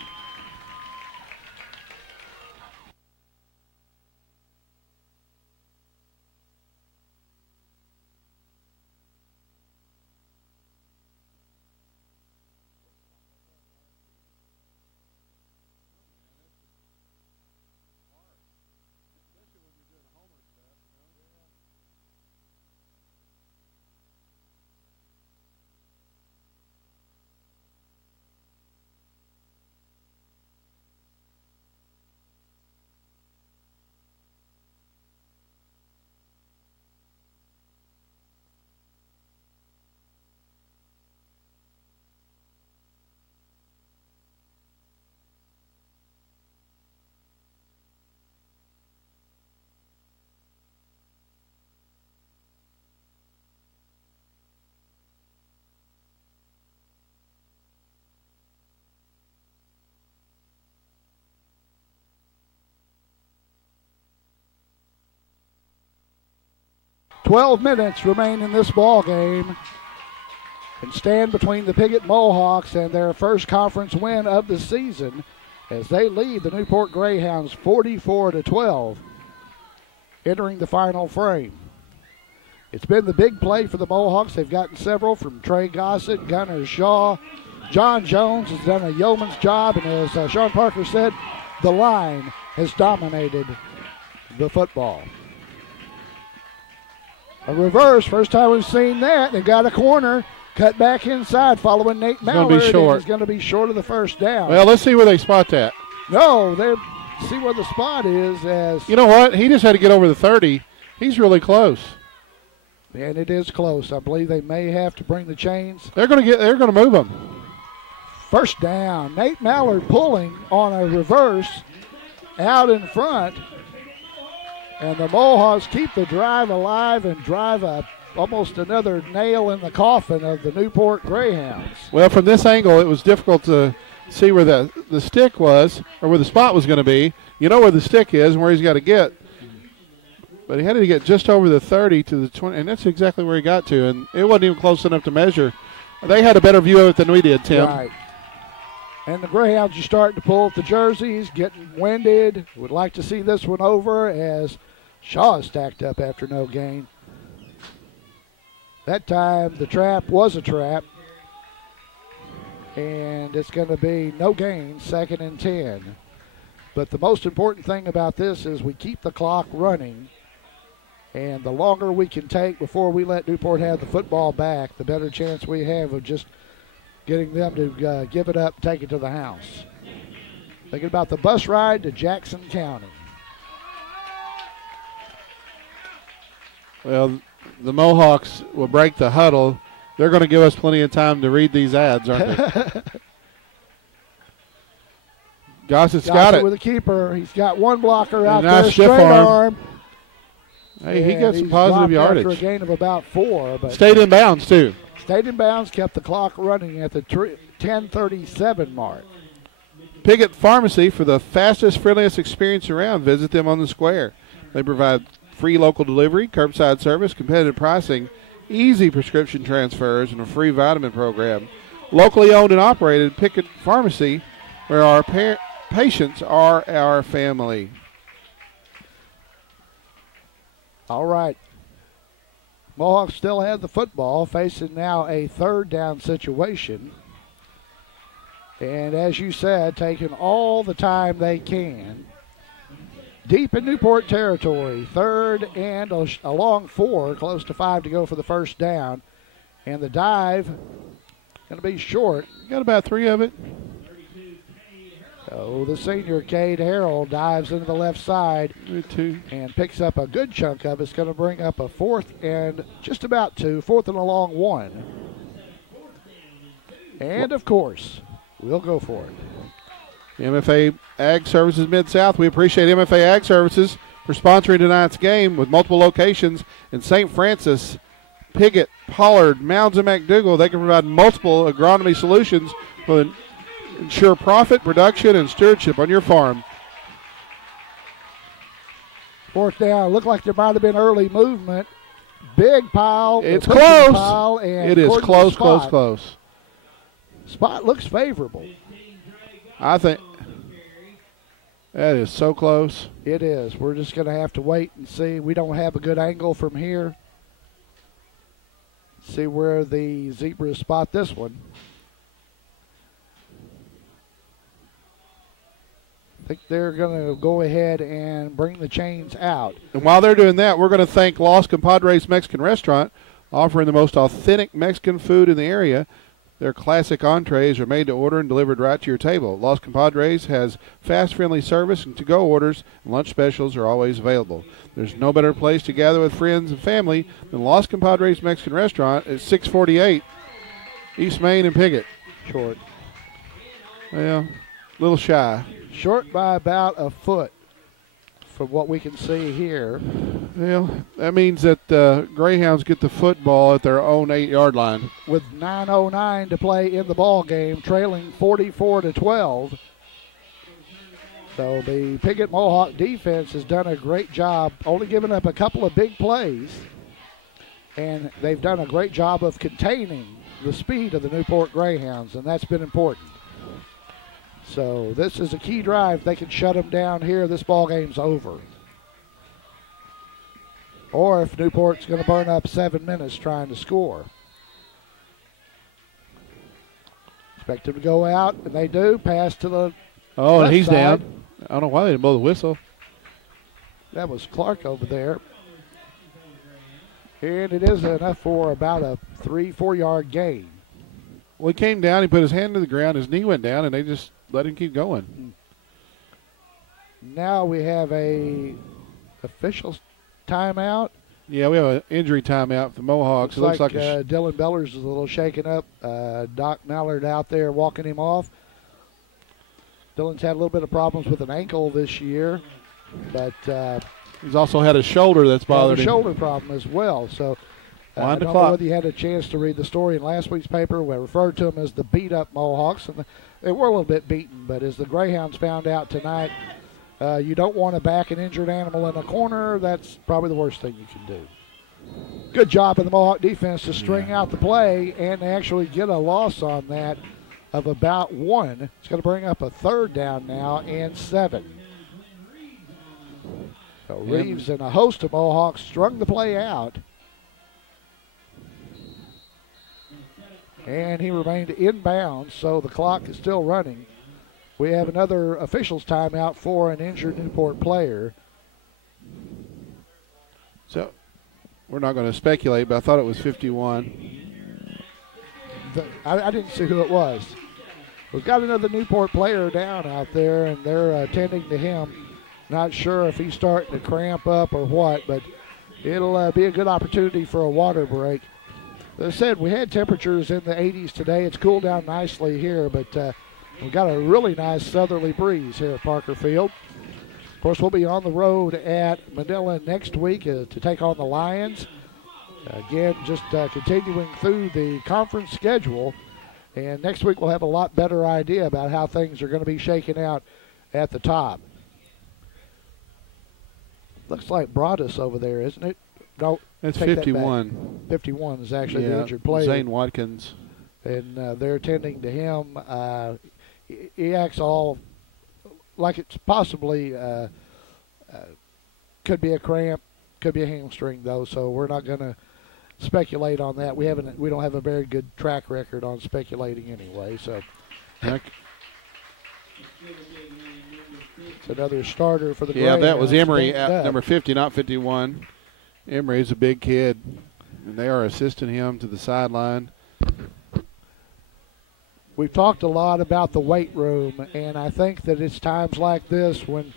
"12 minutes remain in this ball game and stand between the Piggott Mohawks and their first conference win of the season as they lead the Newport Greyhounds 44-12 entering the final frame. It's been the big play for the Mohawks. They've gotten several from Trey Gossett, Gunnar Shaw. John Jones has done a yeoman's job, and as Sean Parker said, the line has dominated the football. A reverse, first time we've seen that. They've got a corner, cut back inside following Nate Mallard. He's going to be short of the first down. Well, let's see where they spot that. No, they see where the spot is. As you know what? He just had to get over the 30. He's really close. And it is close. I believe they may have to bring the chains. They're going to move him. First down. Nate Mallard pulling on a reverse out in front. And the Mohawks keep the drive alive and drive up almost another nail in the coffin of the Newport Greyhounds. Well, from this angle, it was difficult to see where the stick was or where the spot was going to be. You know where the stick is and where he's got to get. But he had to get just over the 30 to the 20, and that's exactly where he got to. And it wasn't even close enough to measure. They had a better view of it than we did, Tim. Right. And the Greyhounds are starting to pull at the jerseys, getting winded. Would like to see this one over as Shaw is stacked up after no gain. That time the trap was a trap. And it's going to be no gain, 2nd and 10. But the most important thing about this is we keep the clock running. And the longer we can take before we let Newport have the football back, the better chance we have of just getting them to give it up, take it to the house. Thinking about the bus ride to Jackson County. Well, the Mohawks will break the huddle. They're going to give us plenty of time to read these ads, aren't they? Gossett's got it. With a keeper. He's got one blocker out nice there, straight arm. Hey, he got some positive yardage. After a gain of about 4. But stayed in bounds, too. Stayed in bounds, kept the clock running at the 10:37 mark. Piggott Pharmacy, for the fastest, friendliest experience around. Visit them on the square. They provide free local delivery, curbside service, competitive pricing, easy prescription transfers, and a free vitamin program. Locally owned and operated, Piggott Pharmacy, where our patients are our family. All right. Mohawks still have the football, facing now a 3rd down situation. And as you said, taking all the time they can. Deep in Newport territory, 3rd and a long 4, close to 5 to go for the first down. And the dive going to be short. Got about 3 of it. Oh, the senior, Cade Harrell, dives into the left side and picks up a good chunk of it. It's going to bring up a 4th and just about 2, 4th and a long 1. And, of course, we'll go for it. MFA Ag Services Mid-South. We appreciate MFA Ag Services for sponsoring tonight's game with multiple locations in St. Francis, Piggott, Pollard, Mounds, and McDougall. They can provide multiple agronomy solutions to ensure profit, production, and stewardship on your farm. Fourth down. Looked like there might have been early movement. Big pile. It's close. Pile, and it is close. Spot looks favorable. I think that is so close. It is. We're just going to have to wait and see. We don't have a good angle from here. See where the zebras spot this one. I think they're going to go ahead and bring the chains out. And while they're doing that, we're going to thank Los Compadres Mexican Restaurant, offering the most authentic Mexican food in the area. Their classic entrees are made to order and delivered right to your table. Los Compadres has fast, friendly service, and to-go orders and lunch specials are always available. There's no better place to gather with friends and family than Los Compadres Mexican Restaurant at 648 East Main and Piggott. Short. Well, a little shy. Short by about a foot from what we can see here. Well, that means that Greyhounds get the football at their own 8-yard line. With 9:09 to play in the ball game, trailing 44-12. So the Piggott Mohawk defense has done a great job, only giving up a couple of big plays, and they've done a great job of containing the speed of the Newport Greyhounds, and that's been important. So this is a key drive. They can shut them down here. This ball game's over. Or if Newport's going to burn up 7 minutes trying to score. Expect them to go out, and they do. Pass to the and he's side. down. I don't know why they didn't blow the whistle. That was Clark over there. And it is enough for about a 3-4 yard gain. Well, he came down, he put his hand to the ground, his knee went down, and they just let him keep going. Now we have a official timeout. Yeah, we have an injury timeout for the Mohawks. Looks like Dylan Bellers is a little shaken up. Doc Mallard out there walking him off. Dylan's had a little bit of problems with an ankle this year, but he's also had a shoulder that's bothered him. A shoulder problem as well. So I don't know whether you had a chance to read the story in last week's paper. We referred to them as the beat-up Mohawks, and they were a little bit beaten. But as the Greyhounds found out tonight, you don't want to back an injured animal in a corner. That's probably the worst thing you can do. Good job of the Mohawk defense to string out the play and actually get a loss on that of about 1. It's going to bring up a third down now and 7. So Reeves and a host of Mohawks strung the play out. And he remained inbounds, so the clock is still running. We have another officials timeout for an injured Newport player. So we're not going to speculate, but I thought it was 51. I didn't see who it was. We've got another Newport player down out there, and they're attending to him. Not sure if he's starting to cramp up or what, but it'll be a good opportunity for a water break. As I said, we had temperatures in the 80s today. It's cooled down nicely here, but we've got a really nice southerly breeze here at Parker Field. Of course, we'll be on the road at Manila next week to take on the Lions. Again, just continuing through the conference schedule. And next week we'll have a lot better idea about how things are going to be shaken out at the top. Looks like Broadus over there, isn't it? No, it's 51. 51 is actually the injured player. Zane Watkins. And they're attending to him. He acts all like it's possibly could be a cramp, could be a hamstring though. So we're not going to speculate on that. We don't have a very good track record on speculating anyway. So it's another starter for the Greyhounds. That was Emery at number 50, not 51. Emery is a big kid, and they are assisting him to the sideline. We've talked a lot about the weight room, and I think that it's times like this when,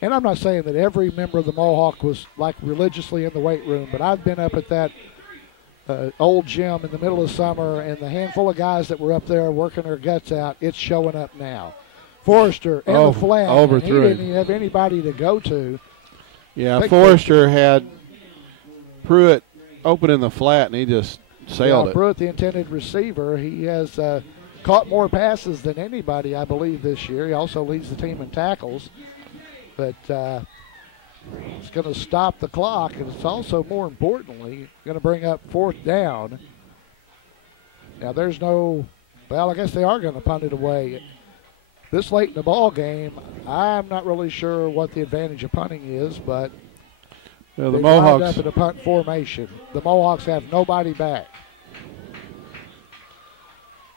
and I'm not saying that every member of the Mohawk was like religiously in the weight room, but I've been up at that old gym in the middle of summer, and the handful of guys that were up there working their guts out, it's showing up now. Forrester in the flat. Overthrew He him. didn't even have anybody to go to. Yeah, Piggott. Forrester had Pruitt open in the flat, and he just sailed it. Pruitt, the intended receiver, he has caught more passes than anybody, I believe, this year. He also leads the team in tackles. But it's going to stop the clock, and it's also, more importantly, going to bring up 4th down. Now, there's no, well, I guess they are going to punt it away. This late in the ball game, I'm not really sure what the advantage of punting is, but the they Mohawks lined up in a punt formation. The Mohawks have nobody back.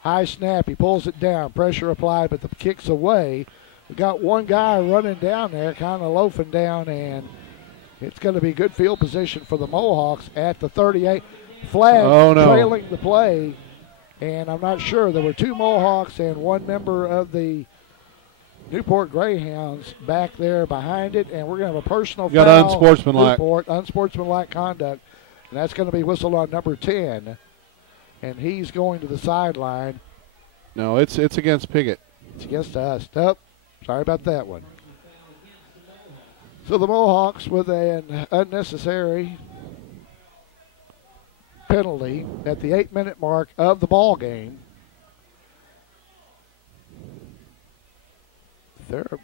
High snap, he pulls it down, pressure applied, but the kick's away. We got one guy running down there, kind of loafing down, and it's going to be good field position for the Mohawks at the 38. Flag trailing the play, and I'm not sure. There were 2 Mohawks and 1 member of the Newport Greyhounds back there behind it, and we're going to have a personal foul. Got unsportsmanlike. Newport, unsportsmanlike conduct, and that's going to be whistled on number 10, and he's going to the sideline. No, it's against Piggott. It's against us. Nope. Sorry about that one. So the Mohawks with an unnecessary penalty at the 8-minute mark of the ball game. They're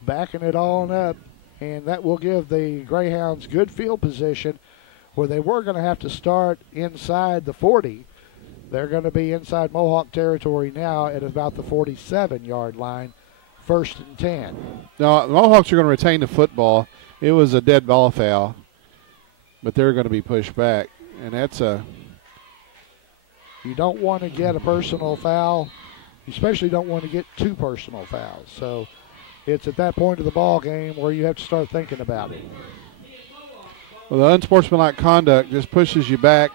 backing it on up, and that will give the Greyhounds good field position where they were going to have to start inside the 40. They're going to be inside Mohawk territory now at about the 47-yard line, 1st and 10. No, the Mohawks are going to retain the football. It was a dead ball foul, but they're going to be pushed back, and that's a... You don't want to get a personal foul. You especially don't want to get 2 personal fouls. So it's at that point of the ball game where you have to start thinking about it. Well, the unsportsmanlike conduct just pushes you back.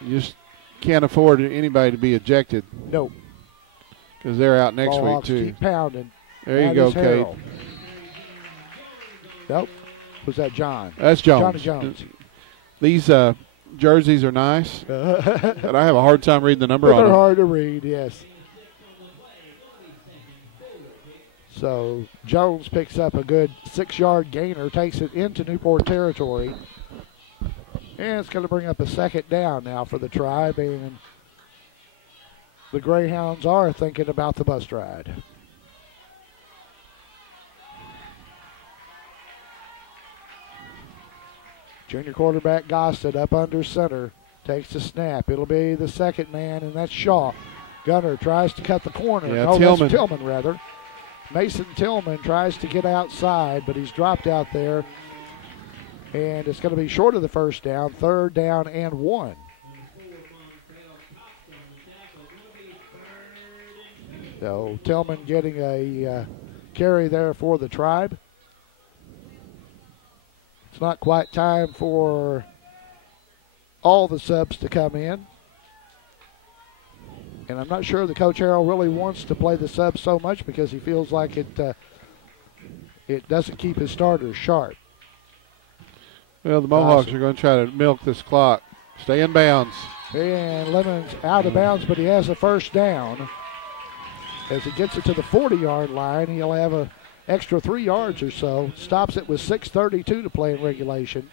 You just can't afford anybody to be ejected. Nope. Because they're out next week, too. Keep pounding. There you go, Kate. Nope. Was that John? That's Jones. Johnny Jones. These jerseys are nice, but I have a hard time reading the number on They're them. hard to read, yes. So Jones picks up a good 6-yard gainer, takes it into Newport territory. And it's going to bring up a 2nd down now for the Tribe, and the Greyhounds are thinking about the bus ride. Junior quarterback Gossett up under center, takes the snap. It'll be the 2nd man, and that's Shaw. Gunner tries to cut the corner. Yeah, That's Tillman, rather. Mason Tillman tries to get outside, but he's dropped out there. And it's going to be short of the 1st down, 3rd down and 1. So Tillman getting a carry there for the Tribe. It's not quite time for all the subs to come in. And I'm not sure that Coach Harrell really wants to play the subs so much because he feels like it doesn't keep his starters sharp. Well, the Mohawks are going to try to milk this clock. Stay in bounds. And Lemon's out of bounds, but he has a 1st down. As he gets it to the 40-yard line, he'll have an extra 3 yards or so. Stops it with 6:32 to play in regulation.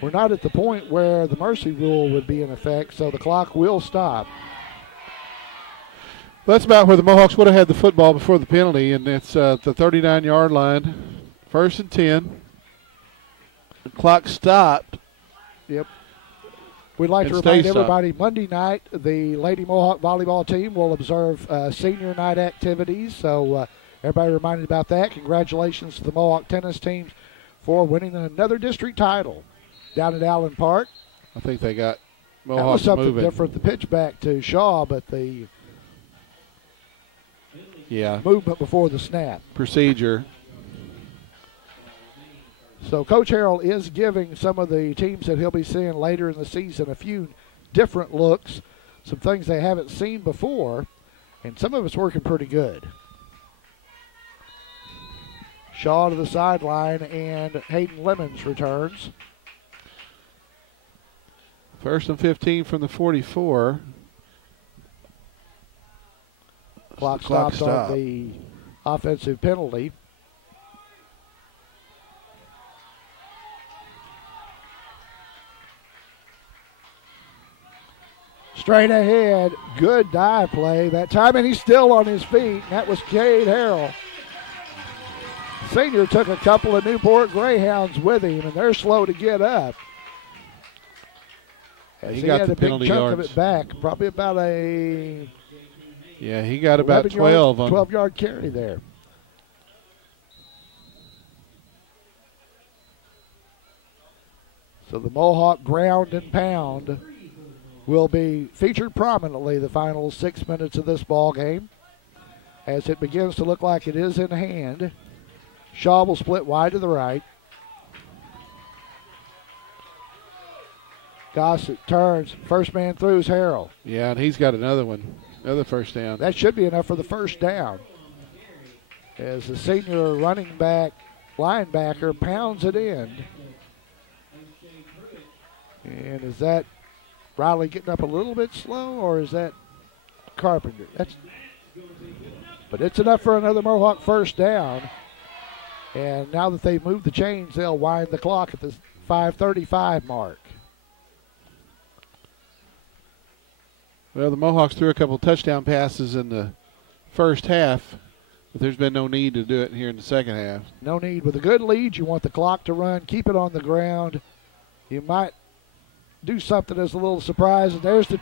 We're not at the point where the mercy rule would be in effect, so the clock will stop. That's about where the Mohawks would have had the football before the penalty, and it's the 39-yard line, 1st and 10. The clock stopped. Yep. We'd like to remind everybody, Monday night, the Lady Mohawk volleyball team will observe senior night activities, so everybody reminded about that. Congratulations to the Mohawk tennis teams for winning another district title down at Allen Park. I think they got Mohawks that was something moving. Different, the pitch back to Shaw, but the movement before the snap. Procedure. So Coach Harrell is giving some of the teams that he'll be seeing later in the season a few different looks, some things they haven't seen before, and some of it's working pretty good. Shaw to the sideline, and Hayden Lemons returns. 1st and 15 from the 44. Clock stops on the offensive penalty. Straight ahead, good dive play that time, and he's still on his feet. That was Cade Harrell. Senior took a couple of Newport Greyhounds with him, and they're slow to get up. As he got had the a big penalty chunk yards. of it back, probably about a he got about 12 on 12-yard carry there. So the Mohawk ground and pound will be featured prominently the final 6 minutes of this ball game, as it begins to look like it is in hand. Shaw will split wide to the right. Gossett turns. First man through is Harrell. Yeah, and he's got another one, another first down. That should be enough for the first down, as the senior running back linebacker pounds it in. And is that Riley getting up a little bit slow, or is that Carpenter? But it's enough for another Mohawk first down. And now that they've moved the chains, they'll wind the clock at the 5:35 mark. Well, the Mohawks threw a couple touchdown passes in the first half, but there's been no need to do it here in the second half. No need. With a good lead, you want the clock to run, keep it on the ground. You might do something as a little surprise. And there's the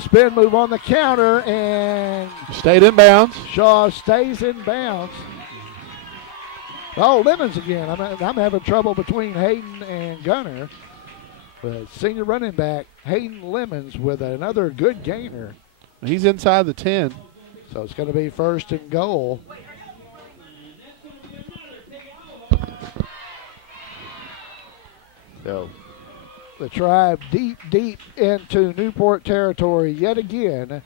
spin move on the counter, and Stayed in bounds. Shaw stays in bounds. Oh, Lemons again. I'm having trouble between Hayden and Gunner. But senior running back Hayden Lemons with another good gainer. He's inside the 10. So it's going to be first and goal. So the Tribe deep into Newport territory yet again.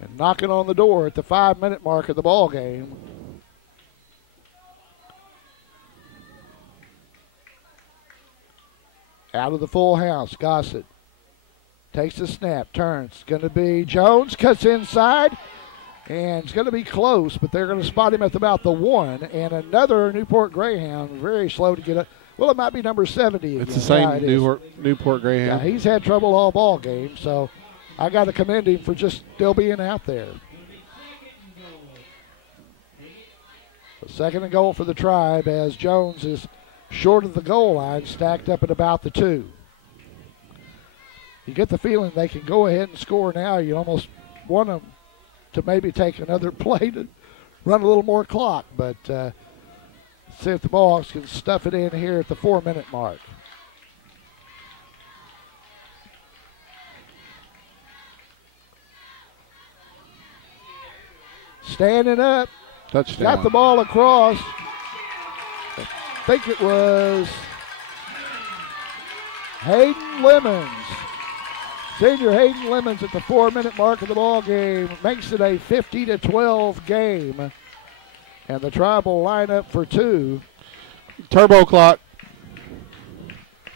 And knocking on the door at the 5-minute mark of the ball game. Out of the full house, Gossett takes the snap, turns. Going to be Jones, cuts inside, and it's going to be close, but they're going to spot him at about the 1. And another Newport Greyhound, very slow to get up. Well, it might be number 70 again. It's the same Yeah, Newport Greyhound. Yeah, he's had trouble all ball game, so I got to commend him for just still being out there. So second and goal for the Tribe as Jones is short of the goal line, stacked up at about the 2. You get the feeling they can go ahead and score now. You almost want them to maybe take another play to run a little more clock, but see if the Mohawks can stuff it in here at the 4-minute mark. Standing up, Touchdown. got the ball across. I think it was Hayden Lemons. Senior Hayden Lemons at the 4-minute mark of the ball game makes it a 50-12 game. And the Tribe will line up for 2. Turbo clock.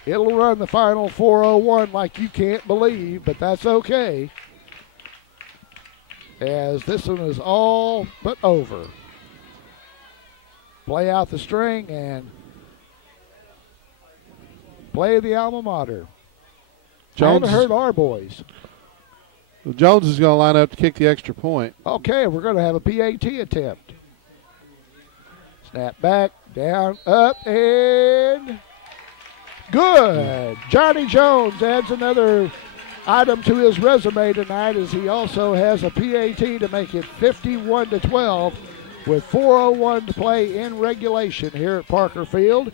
It'll run the final 4:01 like you can't believe, but that's okay, as this one is all but over. Play out the string and play the alma mater. I haven't heard our boys. Jones is going to line up to kick the extra point. Okay, we're going to have a PAT attempt. Snap back, down, up, and good. Johnny Jones adds another item to his resume tonight, as he also has a PAT to make it 51-12 with 4:01 to play in regulation here at Parker Field.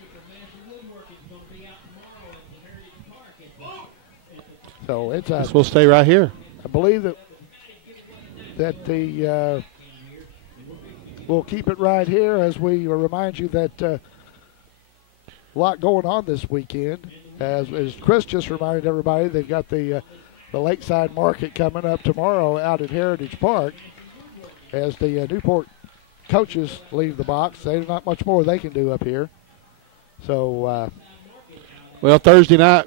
So it's This will stay right here. I believe that the we'll keep it right here, as we remind you that a lot going on this weekend. As Chris just reminded everybody, they've got the Lakeside Market coming up tomorrow out at Heritage Park. As the Newport coaches leave the box, there's not much more they can do up here. So, well, Thursday night,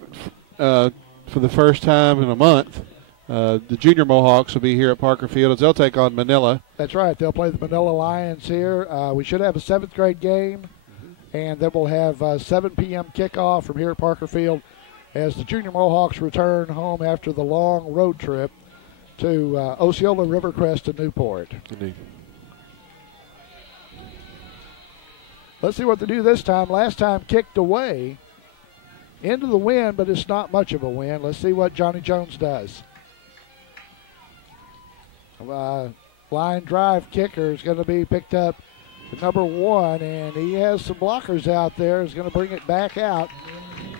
for the first time in a month, The junior Mohawks will be here at Parker Field as they'll take on Manila. That's right. They'll play the Manila Lions here. We should have a 7th grade game, and then we'll have 7 p.m. kickoff from here at Parker Field as the junior Mohawks return home after the long road trip to Osceola, Rivercrest, and Newport. Indeed. Let's see what they do this time. Last time kicked away into the wind, but it's not much of a win. Let's see what Johnny Jones does. Line drive kicker is going to be picked up to number 1, and he has some blockers out there. He's going to bring it back out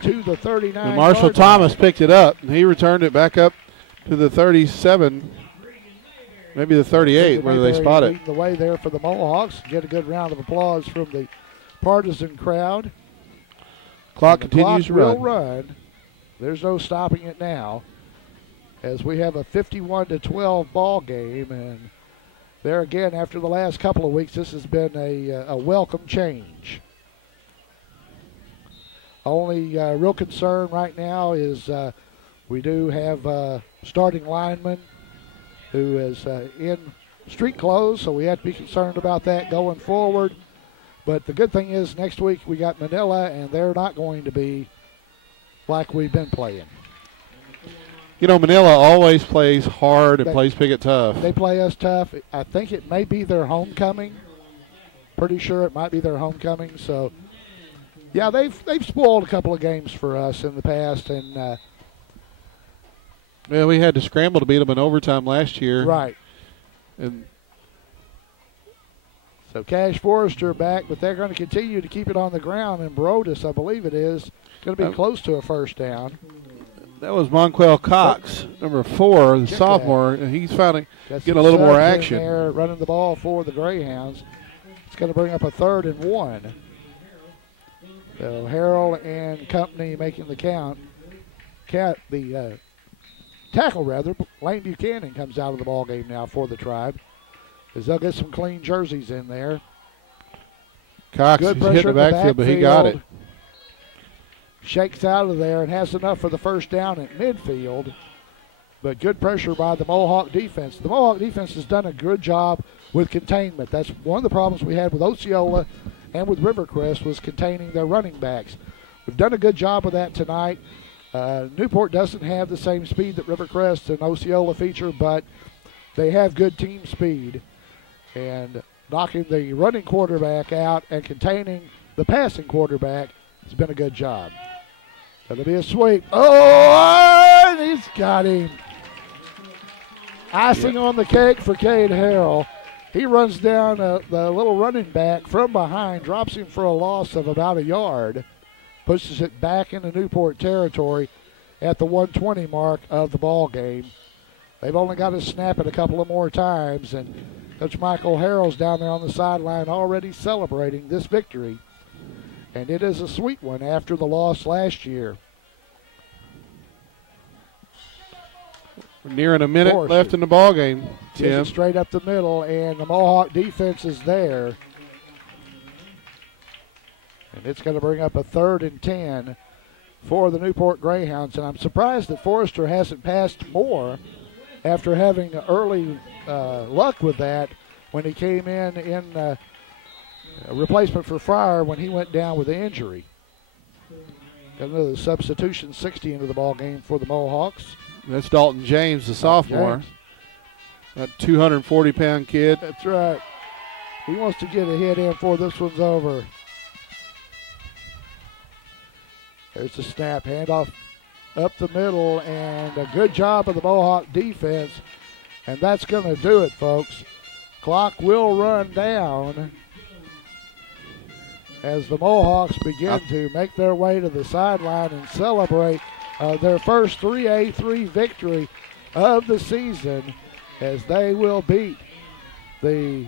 to the 39. And Marshall Thomas picked it up, and he returned it back up to the 37, maybe the 38, where they spot it. The way there for the Mohawks. Get a good round of applause from the partisan crowd. Clock continues to run. There's no stopping it now, as we have a 51-12 ball game, and there again, after the last couple of weeks, this has been a welcome change. Only real concern right now is we do have a starting lineman who is in street clothes, so we have to be concerned about that going forward. But the good thing is next week we got Manila, and they're not going to be like we've been playing. You know, Manila always plays hard and plays Piggott tough. They play us tough. I think it may be their homecoming. Pretty sure it might be their homecoming. So, yeah, they've spoiled a couple of games for us in the past. And yeah, we had to scramble to beat them in overtime last year. Right. And so Cash Forrester back, but they're going to continue to keep it on the ground. And Brodus, I believe it is, going to be close to a first down. That was Monquel Cox, number 4, the sophomore, and he's finally getting a little more action. There running the ball for the Greyhounds. It's going to bring up a 3rd and 1. So Harrell and company making the count. The tackle, rather, Lane Buchanan comes out of the ball game now for the Tribe, as they'll get some clean jerseys in there. Cox is hitting the backfield, but he got it. Shakes out of there and has enough for the first down at midfield. But good pressure by the Mohawk defense. The Mohawk defense has done a good job with containment. That's one of the problems we had with Osceola and with Rivercrest, was containing their running backs. We've done a good job of that tonight. Newport doesn't have the same speed that Rivercrest and Osceola feature, but they have good team speed. And knocking the running quarterback out and containing the passing quarterback has been a good job. That'll be a sweep. Oh, and he's got him. Icing on the cake for Cade Harrell. He runs down the little running back from behind, drops him for a loss of about a yard, pushes it back into Newport territory at the 120 mark of the ball game. They've only got to snap it a couple of more times, and Coach Michael Harrell's down there on the sideline already celebrating this victory. And it is a sweet one after the loss last year. We're nearing a minute left in the ball game, Tim. Straight up the middle, and the Mohawk defense is there. And it's going to bring up a 3rd and 10 for the Newport Greyhounds. And I'm surprised that Forrester hasn't passed more after having early luck with that when he came in a replacement for Fryer when he went down with the injury. Got another substitution, 60 into the ball game for the Mohawks. That's Dalton James, the sophomore. That 240-pound kid. That's right. He wants to get a hit in before this one's over. There's the snap, handoff up the middle, and a good job of the Mohawk defense. And that's going to do it, folks. Clock will run down as the Mohawks begin to make their way to the sideline and celebrate their first 3A3 victory of the season, as they will beat the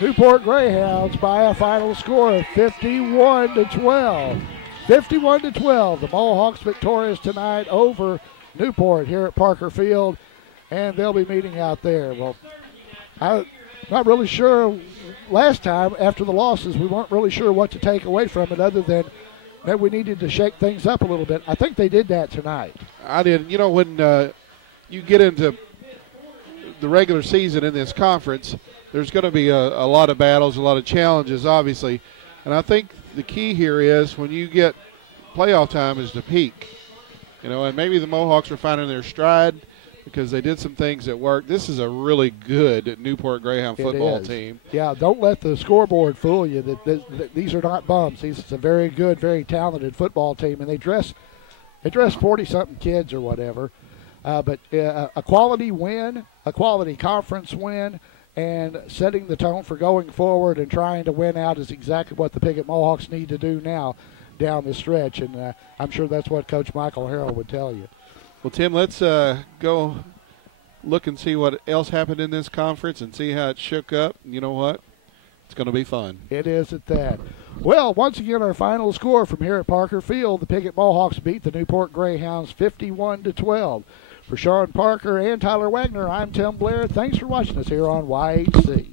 Newport Greyhounds by a final score of 51-12. 51-12. The Mohawks victorious tonight over Newport here at Parker Field, and they'll be meeting out there. Well, I'm not really sure. Last time, after the losses, we weren't really sure what to take away from it other than that we needed to shake things up a little bit. I think they did that tonight. I did. You know, when you get into the regular season in this conference, there's going to be a lot of battles, a lot of challenges, obviously. And I think the key here is when you get playoff time is to peak. You know, and maybe the Mohawks are finding their stride because they did some things that worked. This is a really good Newport Greyhound football team. Yeah, don't let the scoreboard fool you that these are not bums. These is a very good, very talented football team, and they dress 40-something kids or whatever. But a quality win, a quality conference win, and setting the tone for going forward and trying to win out is exactly what the Piggott Mohawks need to do now down the stretch, and I'm sure that's what Coach Michael Harrell would tell you. Well, Tim, let's go look and see what else happened in this conference and see how it shook up. You know what? It's going to be fun. It is at that. Well, once again, our final score from here at Parker Field, the Piggott Mohawks beat the Newport Greyhounds 51-12. For Sean Parker and Tyler Wagner, I'm Tim Blair. Thanks for watching us here on YHC.